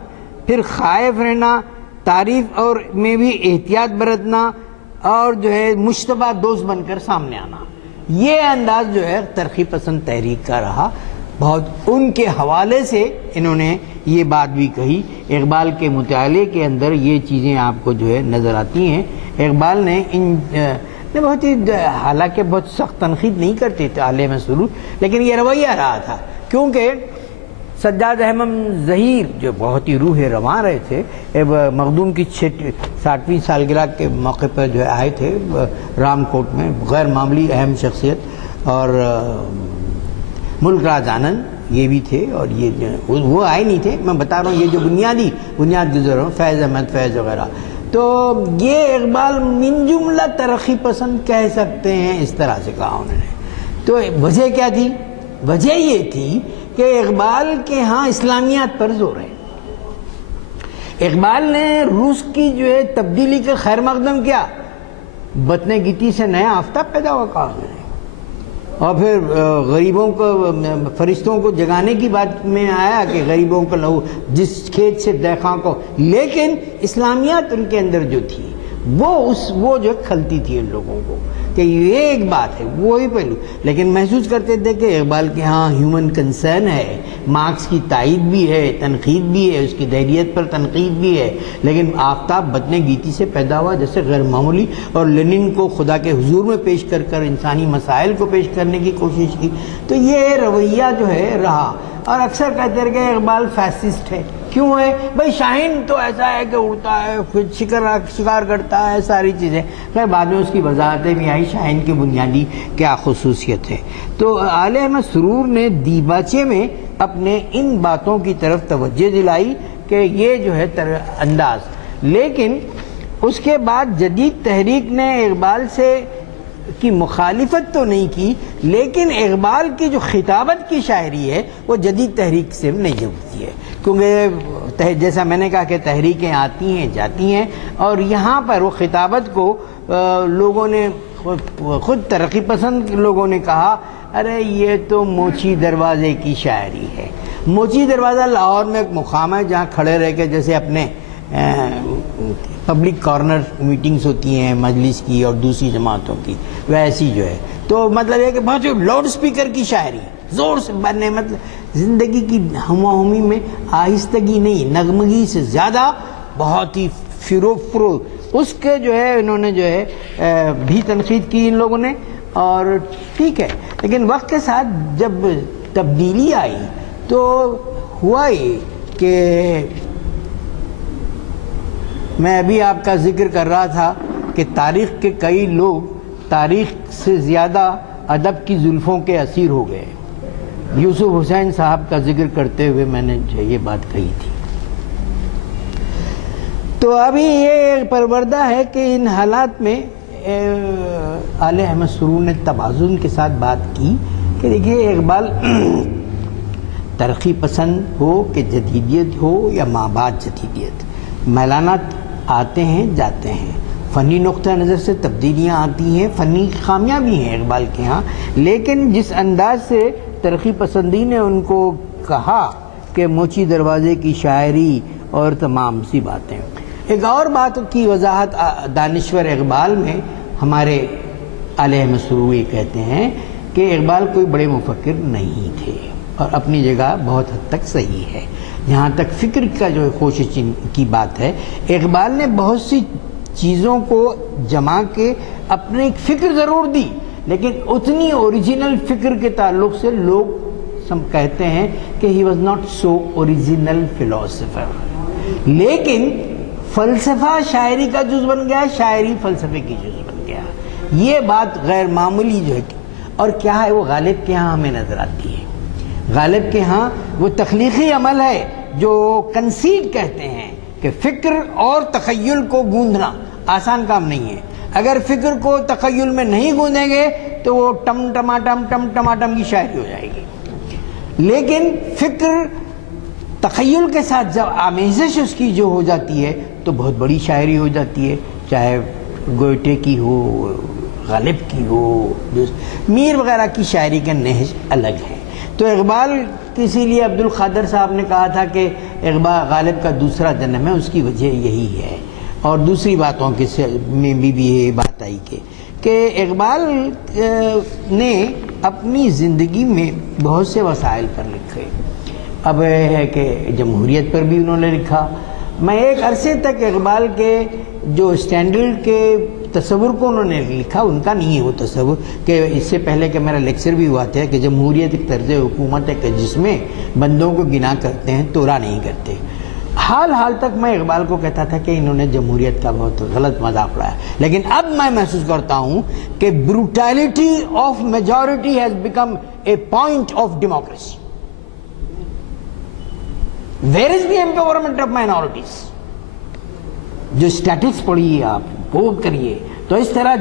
پھر خائف رہنا، تعریف اور میں بھی احتیاط برتنا، اور جو ہے مشتبہ دوست بن کر سامنے آنا. یہ انداز جو ہے ترقی پسند تحریک کا رہا. بہت ان کے حوالے سے انہوں نے یہ بات بھی کہی. اقبال کے مطالعے کے اندر یہ چیزیں آپ کو جو ہے نظر آتی ہیں. اقبال نے ان بہت ہی، حالانکہ بہت سخت تنقید نہیں کرتے تھے آل احمد سرور، لیکن یہ رویہ رہا تھا. کیونکہ سجاد احمد ظہیر جو بہت ہی روح رواں رہے تھے، مخدوم کی 60ویں سالگرہ کے موقع پر جو ہے آئے تھے رام کوٹ میں، غیر معمولی اہم شخصیت. اور ملک راج آنند یہ بھی تھے، اور یہ وہ آئے نہیں تھے، میں بتا رہا ہوں یہ جو بنیاد گزر رہا ہوں، فیض احمد فیض وغیرہ. تو یہ اقبال من جملہ ترقی پسند کہہ سکتے ہیں، اس طرح سے کہا انہوں نے. تو وجہ کیا تھی؟ وجہ یہ تھی کہ اقبال کے ہاں اسلامیات پر زور ہے. اقبال نے روس کی جو ہے تبدیلی کا خیر مقدم کیا، بطن گیتی سے نیا آفتاب پیدا ہوا کہا انہوں نے. اور پھر غریبوں کو، فرشتوں کو جگانے کی بات میں آیا کہ غریبوں کو لہو جس کھیت سے دیکھا کو، لیکن اسلامیات ان کے اندر جو تھی وہ جو کھلتی تھی ان لوگوں کو کہ یہ ایک بات ہے، وہی پہلو. لیکن محسوس کرتے تھے کہ اقبال کے ہاں ہیومن کنسرن ہے، مارکس کی تائید بھی ہے، تنقید بھی ہے، اس کی دہریت پر تنقید بھی ہے، لیکن آفتاب بطن گیتی سے پیدا ہوا جیسے غیر معمولی. اور لینن کو خدا کے حضور میں پیش کر کر انسانی مسائل کو پیش کرنے کی کوشش کی. تو یہ رویہ جو ہے رہا. اور اکثر کہتے رہے کہ اقبال فیسسٹ ہے. کیوں ہے بھائی؟ شاہین تو ایسا ہے کہ اڑتا ہے، پھر شکار کرتا ہے، ساری چیزیں. خیر بعد میں اس کی وضاحتیں بھی آئی شاہین کی بنیادی کیا خصوصیت ہے. تو آل احمد سرور نے دیباچے میں اپنے ان باتوں کی طرف توجہ دلائی کہ یہ جو ہے انداز. لیکن اس کے بعد جدید تحریک نے اقبال سے کی مخالفت تو نہیں کی، لیکن اقبال کی جو خطابت کی شاعری ہے وہ جدید تحریک سے نہیں جڑتی ہے. کیونکہ جیسا میں نے کہا کہ تحریکیں آتی ہیں جاتی ہیں، اور یہاں پر وہ خطابت کو لوگوں نے خود ترقی پسند لوگوں نے کہا ارے یہ تو موچی دروازے کی شاعری ہے. موچی دروازہ لاہور میں ایک مقام ہے جہاں کھڑے رہ کے جیسے اپنے پبلک کارنر میٹنگز ہوتی ہیں مجلس کی اور دوسری جماعتوں کی, ویسی جو ہے. تو مطلب یہ کہ بہت لاؤڈ اسپیکر کی شاعری زور سے بننے, مطلب زندگی کی ہما ہمی میں آہستگی نہیں, نغمگی سے زیادہ بہت ہی فرو اس کے جو ہے انہوں نے جو ہے بھی تنقید کی ان لوگوں نے. اور ٹھیک ہے, لیکن وقت کے ساتھ جب تبدیلی آئی تو ہوا یہ کہ میں ابھی آپ کا ذکر کر رہا تھا کہ تاریخ کے کئی لوگ تاریخ سے زیادہ ادب کی زلفوں کے اسیر ہو گئے. یوسف حسین صاحب کا ذکر کرتے ہوئے میں نے یہ بات کہی تھی. تو ابھی یہ پروردہ ہے کہ ان حالات میں آل احمد سرور نے توازن کے ساتھ بات کی کہ دیکھیے اقبال ترقی پسند ہو کہ جدیدیت ہو یا مابعد جدیدیت, میلانات آتے ہیں جاتے ہیں, فنی نقطہ نظر سے تبدیلیاں آتی ہیں, فنی خامیاں بھی ہیں اقبال کے ہاں, لیکن جس انداز سے ترقی پسندی نے ان کو کہا کہ موچی دروازے کی شاعری اور تمام سی باتیں. ایک اور بات کی وضاحت دانشور اقبال میں ہمارے آل احمد سرور یہ کہتے ہیں کہ اقبال کوئی بڑے مفکر نہیں تھے اور اپنی جگہ بہت حد تک صحیح ہے. جہاں تک فکر کا جو کوشش کی بات ہے, اقبال نے بہت سی چیزوں کو جما کے اپنے ایک فکر ضرور دی, لیکن اتنی اوریجنل فکر کے تعلق سے لوگ کہتے ہیں کہ he was not so original philosopher. لیکن فلسفہ شاعری کا جز بن گیا, شاعری فلسفے کی جز بن گیا. یہ بات غیر معمولی جو ہے, اور کیا ہے وہ غالب کے ہاں ہمیں نظر آتی ہے. غالب کے ہاں وہ تخلیقی عمل ہے جو کنسیڈ کہتے ہیں کہ فکر اور تخیل کو گوندھنا آسان کام نہیں ہے. اگر فکر کو تخیل میں نہیں گوندیں گے تو وہ ٹم ٹماٹم کی شاعری ہو جائے گی. لیکن فکر تخیل کے ساتھ جب آمیزش اس کی جو ہو جاتی ہے تو بہت بڑی شاعری ہو جاتی ہے, چاہے گوئٹے کی ہو, غالب کی ہو, میر وغیرہ کی شاعری کے نہج الگ ہیں. تو اقبال اسی لیے عبد القادر صاحب نے کہا تھا کہ اقبال غالب کا دوسرا جنم ہے, اس کی وجہ یہی ہے. اور دوسری باتوں کے میں بھی یہ بات آئی کہ اقبال نے اپنی زندگی میں بہت سے وسائل پر لکھے. اب ہے کہ جمہوریت پر بھی انہوں نے لکھا. میں ایک عرصے تک اقبال کے جو اسٹینڈرڈ کے تصور کو انہوں نے لکھا, ان کا نہیں ہے وہ تصور, کہ اس سے پہلے کہ میرا لیکچر بھی ہوا تھا کہ جمہوریت ایک طرز حکومت ہے کہ جس میں بندوں کو گناہ کرتے ہیں, تورا نہیں کرتے. حال تک میں اقبال کو کہتا تھا کہ انہوں نے جمہوریت کا بہت غلط مذاق اڑایا, لیکن اب میں محسوس کرتا ہوں کہ brutality of majority has become a point of democracy. Where is the empowerment of minorities? جو اسٹیٹکس پڑھیے آپ وہ کریے تو اس طرح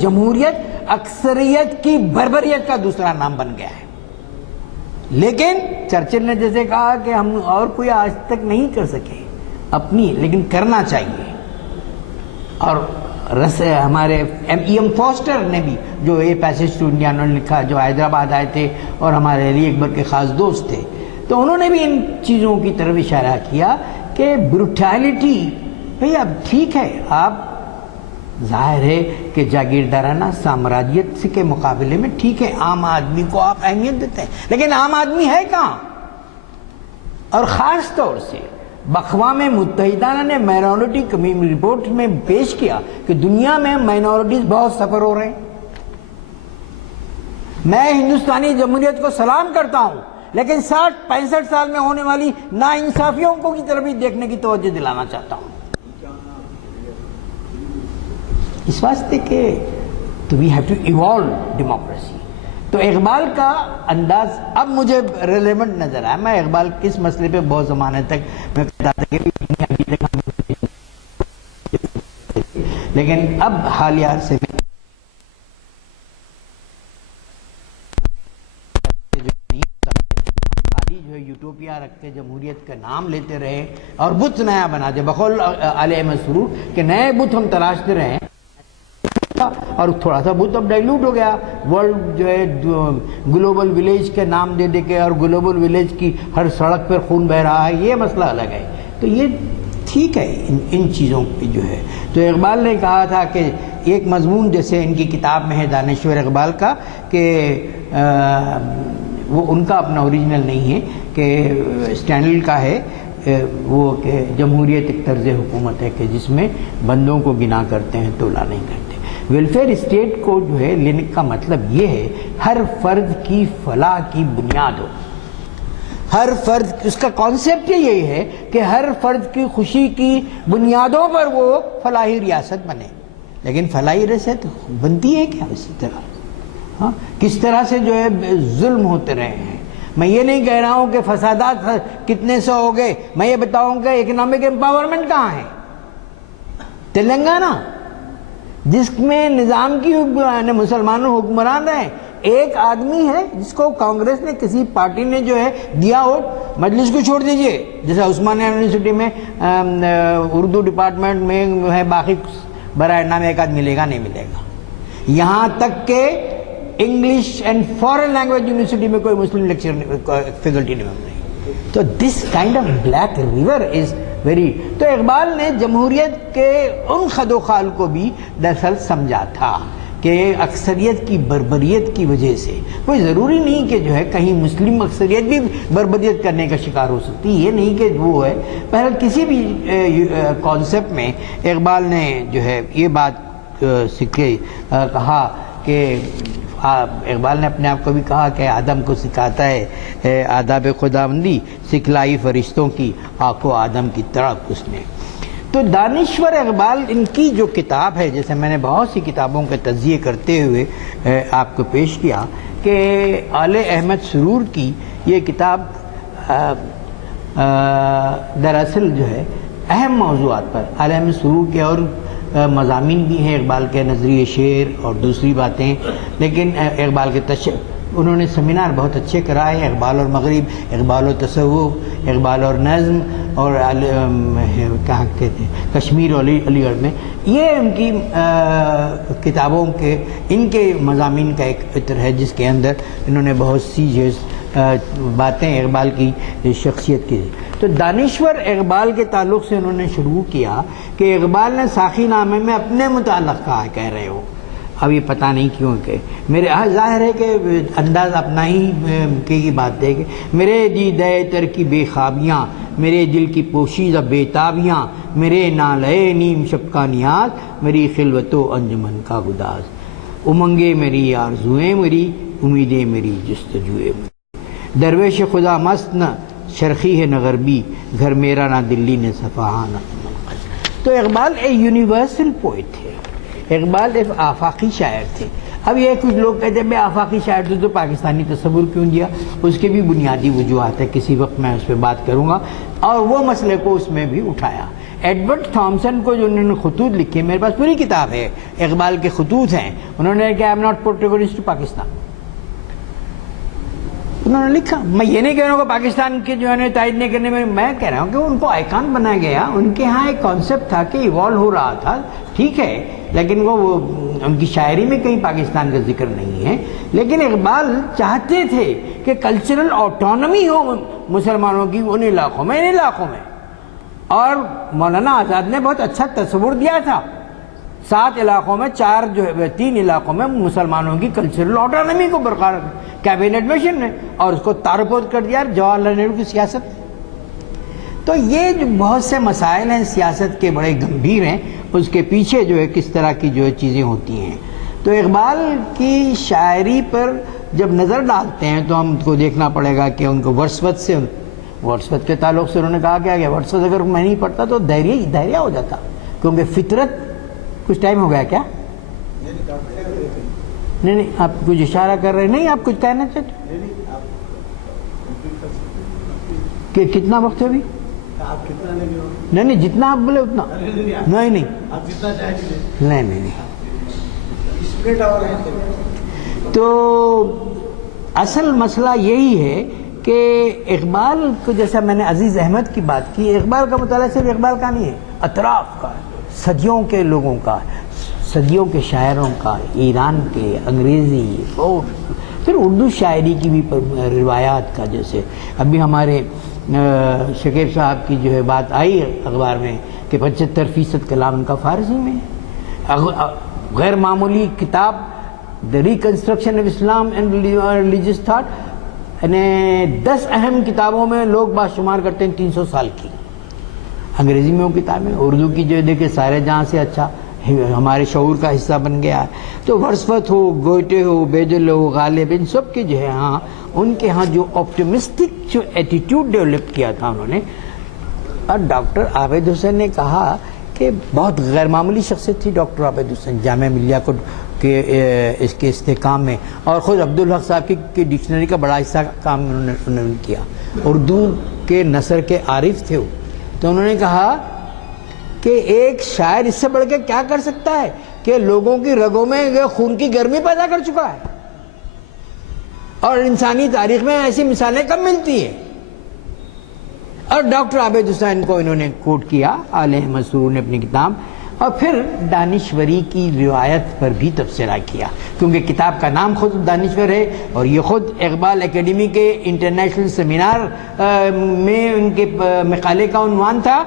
جمہوریت اکثریت کی بربریت کا دوسرا نام بن گیا ہے. لیکن چرچل نے جیسے کہا کہ ہم اور کوئی آج تک نہیں کر سکے اپنی, لیکن کرنا چاہیے. اور ہمارے ایم فاسٹر نے بھی جو اے پیسج ٹو انڈیا انہوں نے لکھا, جو حیدرآباد آئے تھے اور ہمارے علی اکبر کے خاص دوست تھے, تو انہوں نے بھی ان چیزوں کی طرف اشارہ کیا کہ بروٹیلٹی بھئی اب ٹھیک ہے, آپ ظاہر ہے کہ جاگیردارانہ سامراجیت کے مقابلے میں ٹھیک ہے عام آدمی کو آپ اہمیت دیتے ہیں, لیکن عام آدمی ہے کہاں؟ اور خاص طور سے اقوام متحدہ نے مائنورٹی کمیونٹی رپورٹ میں پیش کیا کہ دنیا میں مائنورٹیز بہت سفر ہو رہے ہیں. میں ہندوستانی جمہوریت کو سلام کرتا ہوں, لیکن 60-65 سال میں ہونے والی ناانصافیوں کو کی طرف بھی دیکھنے کی توجہ دلانا چاہتا ہوں. اس واسطے کہ we have to evolve democracy. تو اقبال کا انداز اب مجھے ریلیونٹ نظر آیا. میں اقبال اس مسئلے پہ بہت زمانے تک میں کہتا تھا کہ ابھی تک, لیکن اب حالیہ عرصے میں یوٹوپیا رکھ کے جمہوریت کا نام لیتے رہے اور بت نیا بنا دے, بقول آل احمد سرور کہ نئے بت ہم تلاشتے رہے. تھا اور تھوڑا سا بہت اب ڈائلوٹ ہو گیا. ورلڈ جو ہے گلوبل ولیج کے نام دے کے اور گلوبل ولیج کی ہر سڑک پر خون بہ رہا ہے، یہ مسئلہ الگ ہے. تو یہ ٹھیک ہے ان چیزوں پہ جو ہے. تو اقبال نے کہا تھا کہ ایک مضمون جیسے ان کی کتاب میں ہے دانشور اقبال کا کہ وہ ان کا اپنا اوریجنل نہیں ہے کہ اسٹینڈل کا ہے، وہ کہ جمہوریت ایک طرز حکومت ہے کہ جس میں بندوں کو گنا کرتے ہیں تولا نہیں کرتے. ویلفیئر اسٹیٹ کو جو ہے لینے کا مطلب یہ ہے ہر فرد کی فلاح کی بنیاد ہو. ہر فرد، اس کا کانسیپٹ یہی ہے کہ ہر فرد کی خوشی کی بنیادوں پر وہ فلاحی ریاست بنے. لیکن فلاحی ریاست بنتی ہے کیا اسی طرح؟ ہاں، کس طرح سے جو ہے ظلم ہوتے رہے ہیں. میں یہ نہیں کہہ رہا ہوں کہ فسادات کتنے سو ہو گئے، میں یہ بتاؤں کہ اکنامک امپاورمنٹ کہاں ہے. تلنگانہ جس میں نظام کی مسلمانوں حکمران ہیں، ایک آدمی ہے جس کو کانگریس نے کسی پارٹی نے جو ہے دیا ووٹ، مجلس کو چھوڑ دیجئے. جیسے عثمانیہ یونیورسٹی میں اردو ڈپارٹمنٹ میں ہے، باقی برائے نام ایک آدمی ملے گا نہیں ملے گا. یہاں تک کہ English and foreign language university میں کوئی مسلم لیکچر فیکلٹی نہیں. تو this kind of black river is very. تو اقبال نے جمہوریت کے ان خد و خال کو بھی دراصل سمجھا تھا کہ اکثریت کی بربریت کی وجہ سے کوئی ضروری نہیں کہ جو ہے کہیں مسلم اکثریت بھی بربریت کرنے کا شکار ہو سکتی. یہ نہیں کہ وہ ہے. بہرحال کسی بھی کانسیپٹ میں اقبال نے جو ہے یہ بات کہا کہ اقبال نے اپنے آپ کو بھی کہا کہ آدم کو سکھاتا ہے آداب خداوندی، سکھلائی فرشتوں کی آنکھ و آدم کی تڑپ اس نے. تو دانشور اقبال ان کی جو کتاب ہے، جیسے میں نے بہت سی کتابوں کے تجزیے کرتے ہوئے آپ کو پیش کیا کہ آل احمد سرور کی یہ کتاب دراصل جو ہے اہم موضوعات پر آل احمد سرور کے اور مضامین بھی ہیں، اقبال کے نظریہ شعر اور دوسری باتیں. لیکن اقبال کے انہوں نے سیمینار بہت اچھے کرائے، اقبال اور مغرب، اقبال و تصوف، اقبال اور نظم، اور کہاں کہتے ہیں کشمیر اور علی گڑھ میں. یہ ان کی کتابوں کے ان کے مضامین کا ایک عطر ہے جس کے اندر انہوں نے بہت سی باتیں اقبال کی شخصیت کی. تو دانشور اقبال کے تعلق سے انہوں نے شروع کیا کہ اقبال نے ساقی نامے میں اپنے متعلق کہا، کہہ رہے ہو اب یہ پتہ نہیں کیوں کہ میرے ظاہر ہے کہ انداز اپنا ہی کی بات ہے کہ میرے دیدہ تر کی بے خوابیاں، میرے دل کی پوشیدہ بےتابیاں، میرے نالے نیم شب کا نیاز، میری خلوت و انجمن کا گداز، امنگیں میری آرزوئیں میری، امیدیں میری جستجوئیں میری، درویش خدا مست نہ شرقی ہے نہ غربی، گھر میرا نہ دلی نے صفحہ نہ منقد. تو اقبال ایک یونیورسل پوئٹ تھے، اقبال ایک آفاقی شاعر تھے. اب یہ کچھ لوگ کہتے ہیں بے آفاقی شاعر تو پاکستانی تصور کیوں دیا؟ اس کے بھی بنیادی وجوہات ہے، کسی وقت میں اس پہ بات کروں گا. اور وہ مسئلے کو اس میں بھی اٹھایا. ایڈورڈ تھامسن کو جو انہوں نے خطوط لکھے، میرے پاس پوری کتاب ہے اقبال کے خطوط ہیں، انہوں نے کہا I am not protagonist to Pakistan. انہوں نے لکھا، میں یہ نہیں کہہ رہا ہوں کہ پاکستان کے جو ہے تائید نہیں کرنے میں کہہ رہا ہوں کہ ان کو آئیکن بنایا گیا. ان کے ہاں ایک کانسیپٹ تھا کہ ایوالو ہو رہا تھا، ٹھیک ہے، لیکن وہ ان کی شاعری میں کہیں پاکستان کا ذکر نہیں ہے. لیکن اقبال چاہتے تھے کہ کلچرل آٹونمی ہو مسلمانوں کی ان علاقوں میں، ان علاقوں میں. اور مولانا آزاد نے بہت اچھا تصور دیا تھا. 7 علاقوں میں 3 علاقوں میں مسلمانوں کی کلچرل آٹونمی کو برقرار کیبنٹ مشن نے، اور اس کو تارپود کر دیا جواہر لال نہرو کی سیاست. تو یہ جو بہت سے مسائل ہیں سیاست کے بڑے گمبھیر ہیں، اس کے پیچھے جو ہے کس طرح کی جو ہے چیزیں ہوتی ہیں. تو اقبال کی شاعری پر جب نظر ڈالتے ہیں تو ہم کو دیکھنا پڑے گا کہ ان کو ورڈسورتھ کے تعلق سے انہوں نے کہا کیا ورڈسورتھ اگر میں نہیں پڑھتا تو دہریہ ہو جاتا، کیونکہ فطرت. کچھ ٹائم ہو گیا کیا؟ نہیں آپ کچھ اشارہ کر رہے نہیں، آپ کچھ کہنا چاہتے کہ کتنا وقت ہے ابھی؟ نہیں جتنا آپ بولے اتنا. نہیں تو اصل مسئلہ یہی ہے کہ اقبال کو، جیسا میں نے عزیز احمد کی بات کی، اقبال کا مطالعہ صرف اقبال کا نہیں ہے، اطراف کا، صدیوں کے لوگوں کا، صدیوں کے شاعروں کا، ایران کے، انگریزی اور پھر اردو شاعری کی بھی روایات کا، جیسے ابھی ہمارے شکیب صاحب کی جو ہے بات آئی اخبار میں کہ 75% کلام ان کا فارسی میں ہے. غیر معمولی کتاب the reconstruction of Islam and religious thought, یعنی 10 اہم کتابوں میں لوگ باشمار کرتے ہیں 300 سال کی. انگریزی میں وہ کتابیں، اردو کی جو دیکھے سارے جہاں سے اچھا ہمارے شعور کا حصہ بن گیا. تو ورdsworth ہو، گوئٹے ہو، بیدل ہو، غالب، ان سب کے جو ہے ہاں ان کے ہاں جو آپٹمسٹک جو ایٹیٹیوڈ ڈیولپ کیا تھا انہوں نے. اور ڈاکٹر عابد حسین نے کہا کہ بہت غیر معمولی شخصیت تھی ڈاکٹر عابد حسین جامعہ ملیہ کو کے اس کے استحکام میں، اور خود عبدالحق صاحب کی ڈکشنری کا بڑا حصہ کام انہوں نے کیا. اردو کے نثر کے عارف تھے وہ. تو انہوں نے کہا کہ ایک شاعر اس سے بڑھ کے کیا کر سکتا ہے کہ لوگوں کی رگوں میں خون کی گرمی پیدا کر چکا ہے، اور انسانی تاریخ میں ایسی مثالیں کم ملتی ہیں. اور ڈاکٹر عابد حسین کو انہوں نے کوٹ کیا آل احمد سرور نے اپنی کتاب. اور پھر دانشوری کی روایت پر بھی تبصرہ کیا، کیونکہ کتاب کا نام خود دانشور ہے، اور یہ خود اقبال اکیڈمی کے انٹرنیشنل سیمینار میں ان کے مقالے کا عنوان تھا.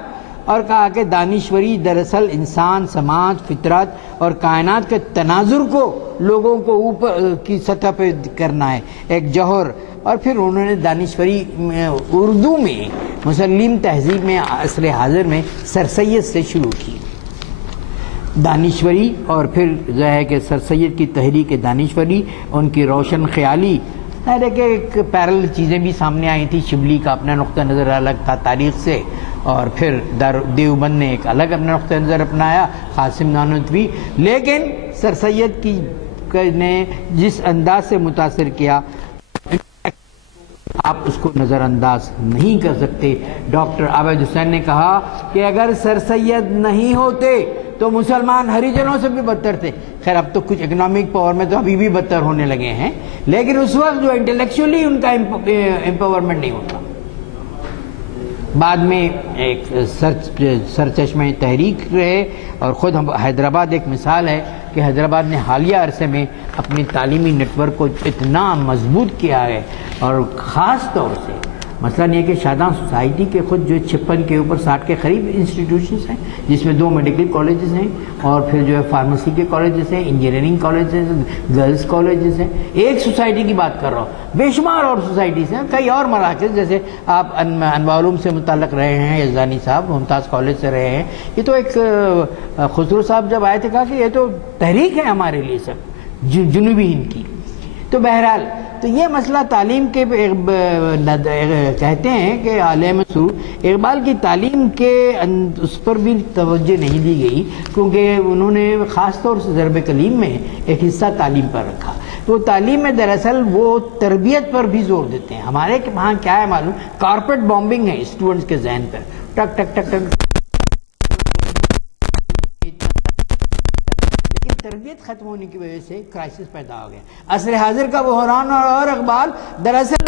اور کہا کہ دانشوری دراصل انسان، سماج، فطرت اور کائنات کے تناظر کو لوگوں کو اوپر کی سطح پہ کرنا ہے، ایک جوہر. اور پھر انہوں نے دانشوری اردو میں مسلم تہذیب میں عصر حاضر میں سر سید سے شروع کی دانشوری. اور پھر جو ہے کہ سر سید کی تحریک دانشوری، ان کی روشن خیالی، کہ ایک پیرل چیزیں بھی سامنے آئی تھی. شبلی کا اپنا نقطہ نظر الگ تھا تاریخ سے، اور پھر دیوبند نے ایک الگ اپنا نقطہ نظر اپنایا، قاسم نانوتوی. لیکن سر سید کی نے جس انداز سے متاثر کیا آپ اس کو نظر انداز نہیں کر سکتے. ڈاکٹر عابد حسین نے کہا کہ اگر سر سید نہیں ہوتے تو مسلمان ہریجنوں سے بھی بدتر تھے. خیر اب تو کچھ اکنامک پاور میں تو ابھی بھی بدتر ہونے لگے ہیں، لیکن اس وقت جو انٹلیکچولی ان کا امپاورمنٹ نہیں ہوتا. بعد میں ایک سرچشمہ تحریک رہے، اور خود حیدرآباد ایک مثال ہے کہ حیدرآباد نے حالیہ عرصے میں اپنی تعلیمی نیٹ ورک کو اتنا مضبوط کیا ہے. اور خاص طور سے مثلا یہ کہ شاداں سوسائٹی کے خود جو 56 کے اوپر 60 کے قریب انسٹیٹیوشنز ہیں، جس میں 2 میڈیکل کالجز ہیں، اور پھر جو ہے فارمیسی کے کالجز ہیں، انجینئرنگ کالجز ہیں، گرلز کالجز ہیں. ایک سوسائٹی کی بات کر رہا ہوں، بے شمار اور سوسائٹیز ہیں، کئی اور مراکز، جیسے آپ انواع علوم سے متعلق رہے ہیں یزدانی صاحب، ممتاز کالج سے رہے ہیں. یہ تو ایک خسرو صاحب جب آئے تھے کہا کہ یہ تو تحریک ہے ہمارے لیے سب جنوبی ہند کی. تو بہرحال تو یہ مسئلہ تعلیم کے کہتے ہیں کہ آل احمد سرور اقبال کی تعلیم کے اس پر بھی توجہ نہیں دی گئی، کیونکہ انہوں نے خاص طور سے ضرب کلیم میں ایک حصہ تعلیم پر رکھا. تو تعلیم میں دراصل وہ تربیت پر بھی زور دیتے ہیں. ہمارے وہاں کیا ہے معلوم، کارپیٹ بامبنگ ہے اسٹوڈنٹس کے ذہن پر، ٹک ٹک ٹک ٹک. تربیت ختم ہونے کی وجہ سے کرائسس پیدا ہو گیا. عصر حاضر کا بحران اور اقبال دراصل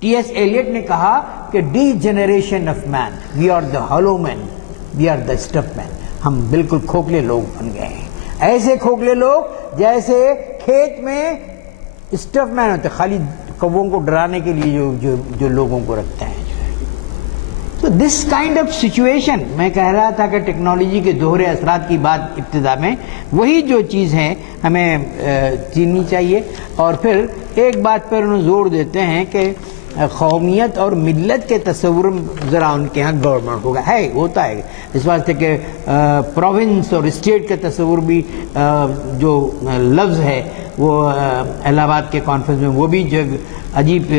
ٹی ایس ایلیٹ نے کہا کہ the generation of men, we are the hollow men, we are the stuffed men. ہم بالکل کھوکھلے لوگ بن گئے ہیں، ایسے کھوکھلے لوگ جیسے کھیت میں اسٹف مین ہوتے، خالی کووں کو ڈرانے کے لیے جو لوگوں کو رکھتے ہیں. تو دس کائنڈ آف سچویشن، میں کہہ رہا تھا کہ ٹیکنالوجی کے دوہرے اثرات کی بات ابتدا میں، وہی جو چیز ہے ہمیں چیننی چاہیے. اور پھر ایک بات پر انہوں زور دیتے ہیں کہ قومیت اور ملت کے تصور ذرا ان کے ہاں گورنمنٹ ہوگا، ہے ہوتا ہے اس واسطے کہ پروونس اور اسٹیٹ کا تصور بھی جو لفظ ہے وہ الہ آباد کے کانفرنس میں وہ بھی جو عجیب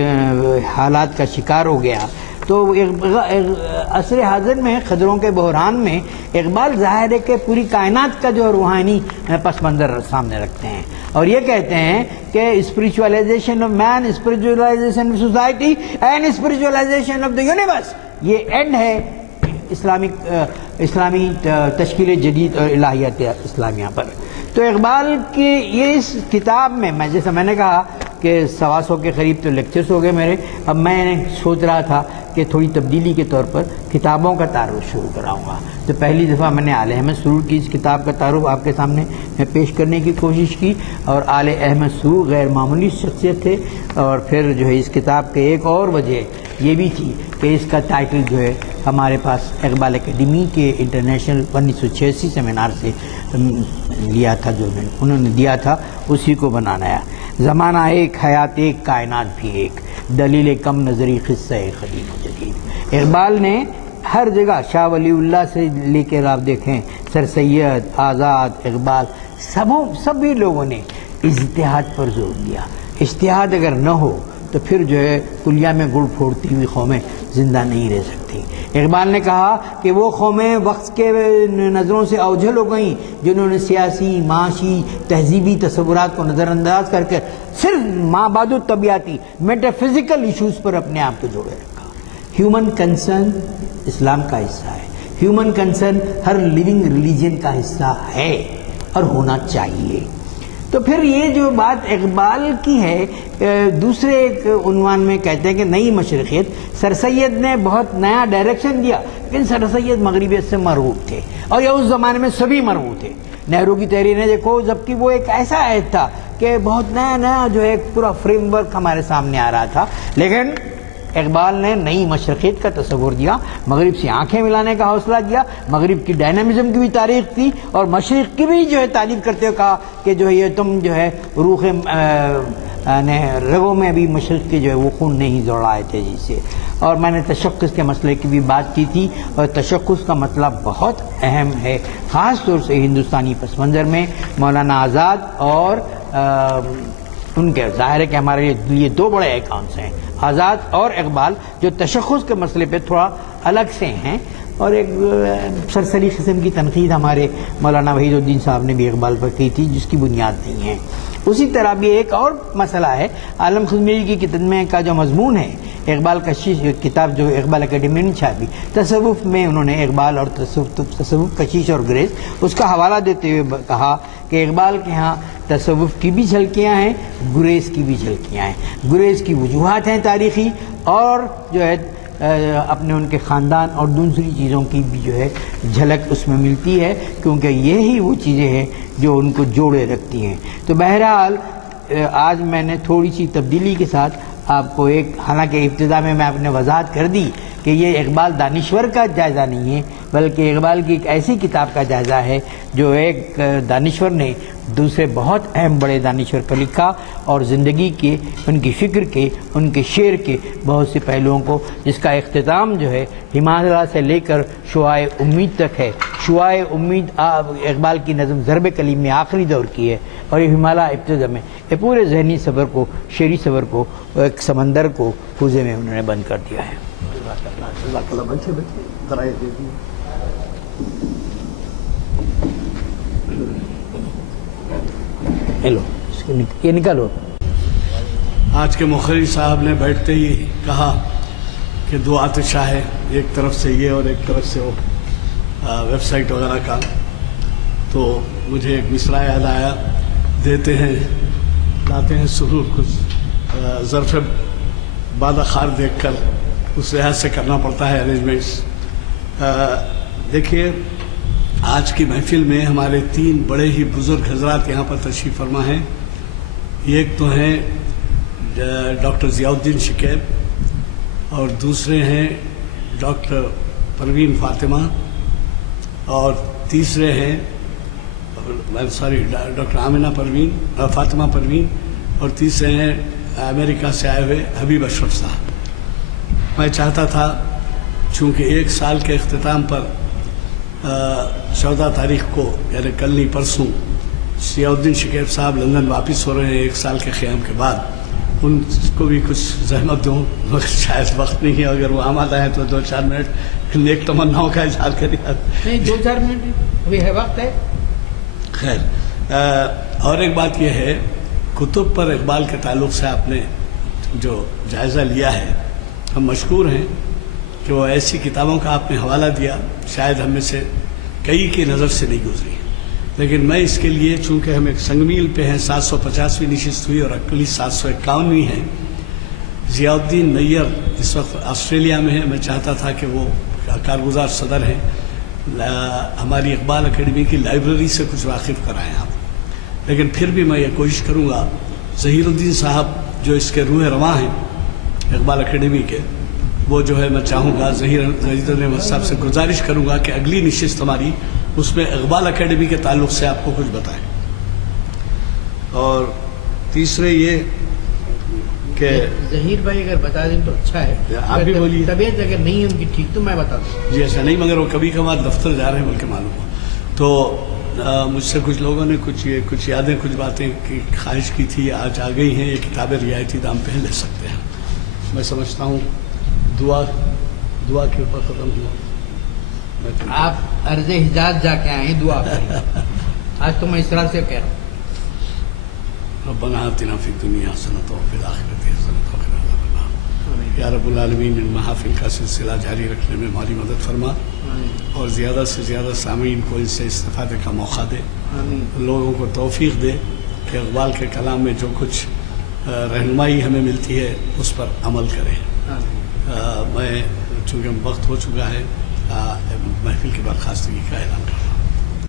حالات کا شکار ہو گیا. تو عصر حاضر میں خضروں کے بحران میں اقبال ظاہر ہے کہ پوری کائنات کا جو روحانی پس منظر سامنے رکھتے ہیں، اور یہ کہتے ہیں کہ spiritualization of man, spiritualization of society and spiritualization of the universe, یہ اینڈ ہے اسلامی تشکیل جدید اور الہیات اسلامیہ پر. تو اقبال کی یہ اس کتاب میں جیسے میں نے کہا کہ 125 کے قریب تو لیکچرز ہو گئے میرے. اب میں سوچ رہا تھا کہ تھوڑی تبدیلی کے طور پر کتابوں کا تعارف شروع کراؤں گا. تو پہلی دفعہ میں نے آل احمد سرور کی اس کتاب کا تعارف آپ کے سامنے میں پیش کرنے کی کوشش کی. اور آل احمد سرور غیر معمولی شخصیت تھے. اور پھر جو ہے اس کتاب کے ایک اور وجہ یہ بھی تھی کہ اس کا ٹائٹل جو ہے ہمارے پاس اقبال اکیڈمی کے انٹرنیشنل 1986 سیمینار سے لیا تھا، جو انہوں نے دیا تھا، اسی کو بنانا ہے. زمانہ ایک، حیات ایک، کائنات بھی ایک، دلیل کم نظری قصہ قدیم و جدید. اقبال نے ہر جگہ شاہ ولی اللہ سے لے کر آپ دیکھیں سر سید، آزاد، اقبال، سبھی لوگوں نے اجتہاد پر زور دیا. اجتہاد اگر نہ ہو تو پھر جو ہے کلیا میں گڑ پھوڑتی ہوئی قومیں زندہ نہیں رہ سکتی. اقبال نے کہا کہ وہ قومیں وقت کے نظروں سے اوجھل ہو گئیں جنہوں نے سیاسی، معاشی، تہذیبی تصورات کو نظر انداز کر کے صرف مابعد الطبیعتی میٹافزیکل ایشوز پر اپنے آپ کو جوڑے رکھا. ہیومن کنسرن اسلام کا حصہ ہے. ہیومن کنسرن ہر لیونگ ریلیجن کا حصہ ہے اور ہونا چاہیے. تو پھر یہ جو بات اقبال کی ہے، دوسرے ایک عنوان میں کہتے ہیں کہ نئی مشرقیت. سر سید نے بہت نیا ڈائریکشن دیا، لیکن سر سید مغربیت سے مرعوب تھے اور یہ اس زمانے میں سبھی مرعوب تھے. نہرو کی تحریریں دیکھو، جبکہ وہ ایک ایسا عہد تھا کہ بہت نیا جو ہے ایک پورا فریم ورک ہمارے سامنے آ رہا تھا، لیکن اقبال نے نئی مشرقیت کا تصور دیا، مغرب سے آنکھیں ملانے کا حوصلہ دیا، مغرب کی ڈائنامزم کی بھی تاریخ تھی اور مشرق کی بھی جو ہے تعریف کرتے ہوئے کہا کہ جو ہے یہ تم جو ہے روح رگوں میں بھی مشرق کے جو ہے وہ خون نہیں دوڑائے تھے جس سے. اور میں نے تشخص کے مسئلے کی بھی بات کی تھی، اور تشخص کا مطلب بہت اہم ہے خاص طور سے ہندوستانی پس منظر میں. مولانا آزاد اور ان کے ظاہر ہے کہ ہمارے لیے دو بڑے آئیکانس ہیں، آزاد اور اقبال، جو تشخص کے مسئلے پہ تھوڑا الگ سے ہیں. اور ایک سرسری قسم کی تنقید ہمارے مولانا وحید الدین صاحب نے بھی اقبال پر کی تھی جس کی بنیاد نہیں ہے. اسی طرح بھی ایک اور مسئلہ ہے، عالم خزمیری کی کتاب کا جو مضمون ہے، اقبال کشیش کتاب جو اقبال اکیڈمی نے چھاپی، تصوف میں انہوں نے اقبال اور تصوف کشیش اور گریز، اس کا حوالہ دیتے ہوئے کہا کہ اقبال کے ہاں تصوف کی بھی جھلکیاں ہیں، گریز کی بھی جھلکیاں ہیں. گریز کی وجوہات ہیں تاریخی، اور جو ہے اپنے ان کے خاندان اور دوسری چیزوں کی بھی جو ہے جھلک اس میں ملتی ہے، کیونکہ یہی وہ چیزیں ہیں جو ان کو جوڑے رکھتی ہیں. تو بہرحال آج میں نے تھوڑی سی تبدیلی کے ساتھ آپ کو ایک، حالانکہ ابتدا میں آپ نے وضاحت کر دی کہ یہ اقبال دانشور کا جائزہ نہیں ہے، بلکہ اقبال کی ایک ایسی کتاب کا جائزہ ہے جو ایک دانشور نے دوسرے بہت اہم بڑے دانشور پر لکھا، اور زندگی کے، ان کی فکر کے، ان کے شعر کے بہت سے پہلوؤں کو، جس کا اختتام جو ہے ہمالیہ سے لے کر شعاع امید تک ہے. شعاع امید اقبال کی نظم ضرب کلیم میں آخری دور کی ہے، اور یہ ہمالیہ ابتدا میں یہ پورے ذہنی سفر کو، شعری سفر کو، ایک سمندر کو کوزے میں انہوں نے بند کر دیا ہے. ہیلو، یہ نکالو. آج کے مخرج صاحب نے بیٹھتے ہی کہا کہ دو آتشاں ہے، ایک طرف سے یہ اور ایک طرف سے وہ ویب سائٹ وغیرہ کا. تو مجھے ایک مصرع یاد آیا، دیتے ہیں لاتے ہیں سرور، کچھ ظرف بادہ خار دیکھ کر اس لحاظ سے کرنا پڑتا ہے ارینجمنٹس. دیکھیے آج کی محفل میں ہمارے تین بڑے ہی بزرگ حضرات یہاں پر تشریف فرما ہیں. ایک تو ہیں ڈاکٹر ضیاء الدین شکیب، اور دوسرے ہیں ڈاکٹر پروین فاطمہ، اور تیسرے ہیں ڈاکٹر آمنہ پروین، فاطمہ پروین، اور تیسرے ہیں امریکہ سے آئے ہوئے حبیب اشرف صاحب. میں چاہتا تھا چونکہ ایک سال کے اختتام پر 14 تاریخ کو، یعنی کل نہیں پرسوں، ضیاء الدین شکیب صاحب لندن واپس ہو رہے ہیں ایک سال کے قیام کے بعد، ان کو بھی کچھ زحمت دوں، مگر شاید وقت نہیں ہے. اگر وہ آمادہ ہے تو 2-4 منٹ نیک تمناؤں کا اظہار کریے. نہیں، 2-4 منٹ ابھی ہے، وقت ہے. خیر، اور ایک بات یہ ہے، کتب پر اقبال کے تعلق سے آپ نے جو جائزہ لیا ہے، ہم مشکور ہیں کہ وہ ایسی کتابوں کا آپ نے حوالہ دیا شاید ہم میں سے کئی کی نظر سے نہیں گزری. لیکن میں اس کے لیے چونکہ ہم ایک سنگمیل پہ ہیں، 750ویں نشست ہوئی اور اقلیت 751ویں ہے. ضیاء الدین نیر اس وقت آسٹریلیا میں ہے. میں چاہتا تھا کہ وہ کارگزار صدر ہیں، ہماری اقبال اکیڈمی کی لائبریری سے کچھ واقف کرائیں آپ. لیکن پھر بھی میں یہ کوشش کروں گا. ظہیر الدین صاحب جو اس کے روح رواں ہیں اقبال اکیڈمی کے، وہ جو ہے میں چاہوں گا ظہیر الدین صاحب سے گزارش کروں گا کہ اگلی نشست ہماری اس میں اقبال اکیڈمی کے تعلق سے آپ کو کچھ بتائیں. اور تیسرے یہ کہ ظہیر بھائی اگر بتا دیں تو اچھا ہے. آپ بھی بولیے. طبیعت اگر نہیں ہے ان کی ٹھیک تو میں بتا دوں. جی ایسا نہیں، مگر وہ کبھی کبھار دفتر جا رہے ہیں بلکہ معلوم ہو. تو مجھ سے کچھ لوگوں نے کچھ یادیں، کچھ باتیں کی خواہش کی تھی، آج آ گئی ہیں. یہ کتابیں رعایتی دام پہ لے سکتے ہیں. میں سمجھتا ہوں دعا کے اوپر ختم ہوا. آپ عرض حجاز جا کے آئے ہیں، دعا کریں. آج تو میں اس طرح سے کہہ رہا ہوں. ربنا آتنا فی الدنیا حسنۃ وفی الآخرۃ حسنۃ وقنا عذاب النار. یا رب العالمین ان محافل کا سلسلہ جاری رکھنے میں ہماری مدد فرما اور زیادہ سے زیادہ سامعین کو ان سے استفادے کا موقع دے. لوگوں کو توفیق دے کہ اقبال کے کلام میں جو کچھ رہنمائی ہمیں ملتی ہے اس پر عمل کریں. میں چونکہ وقت ہو چکا ہے، محفل کی برخاستگی کا اعلان کروں.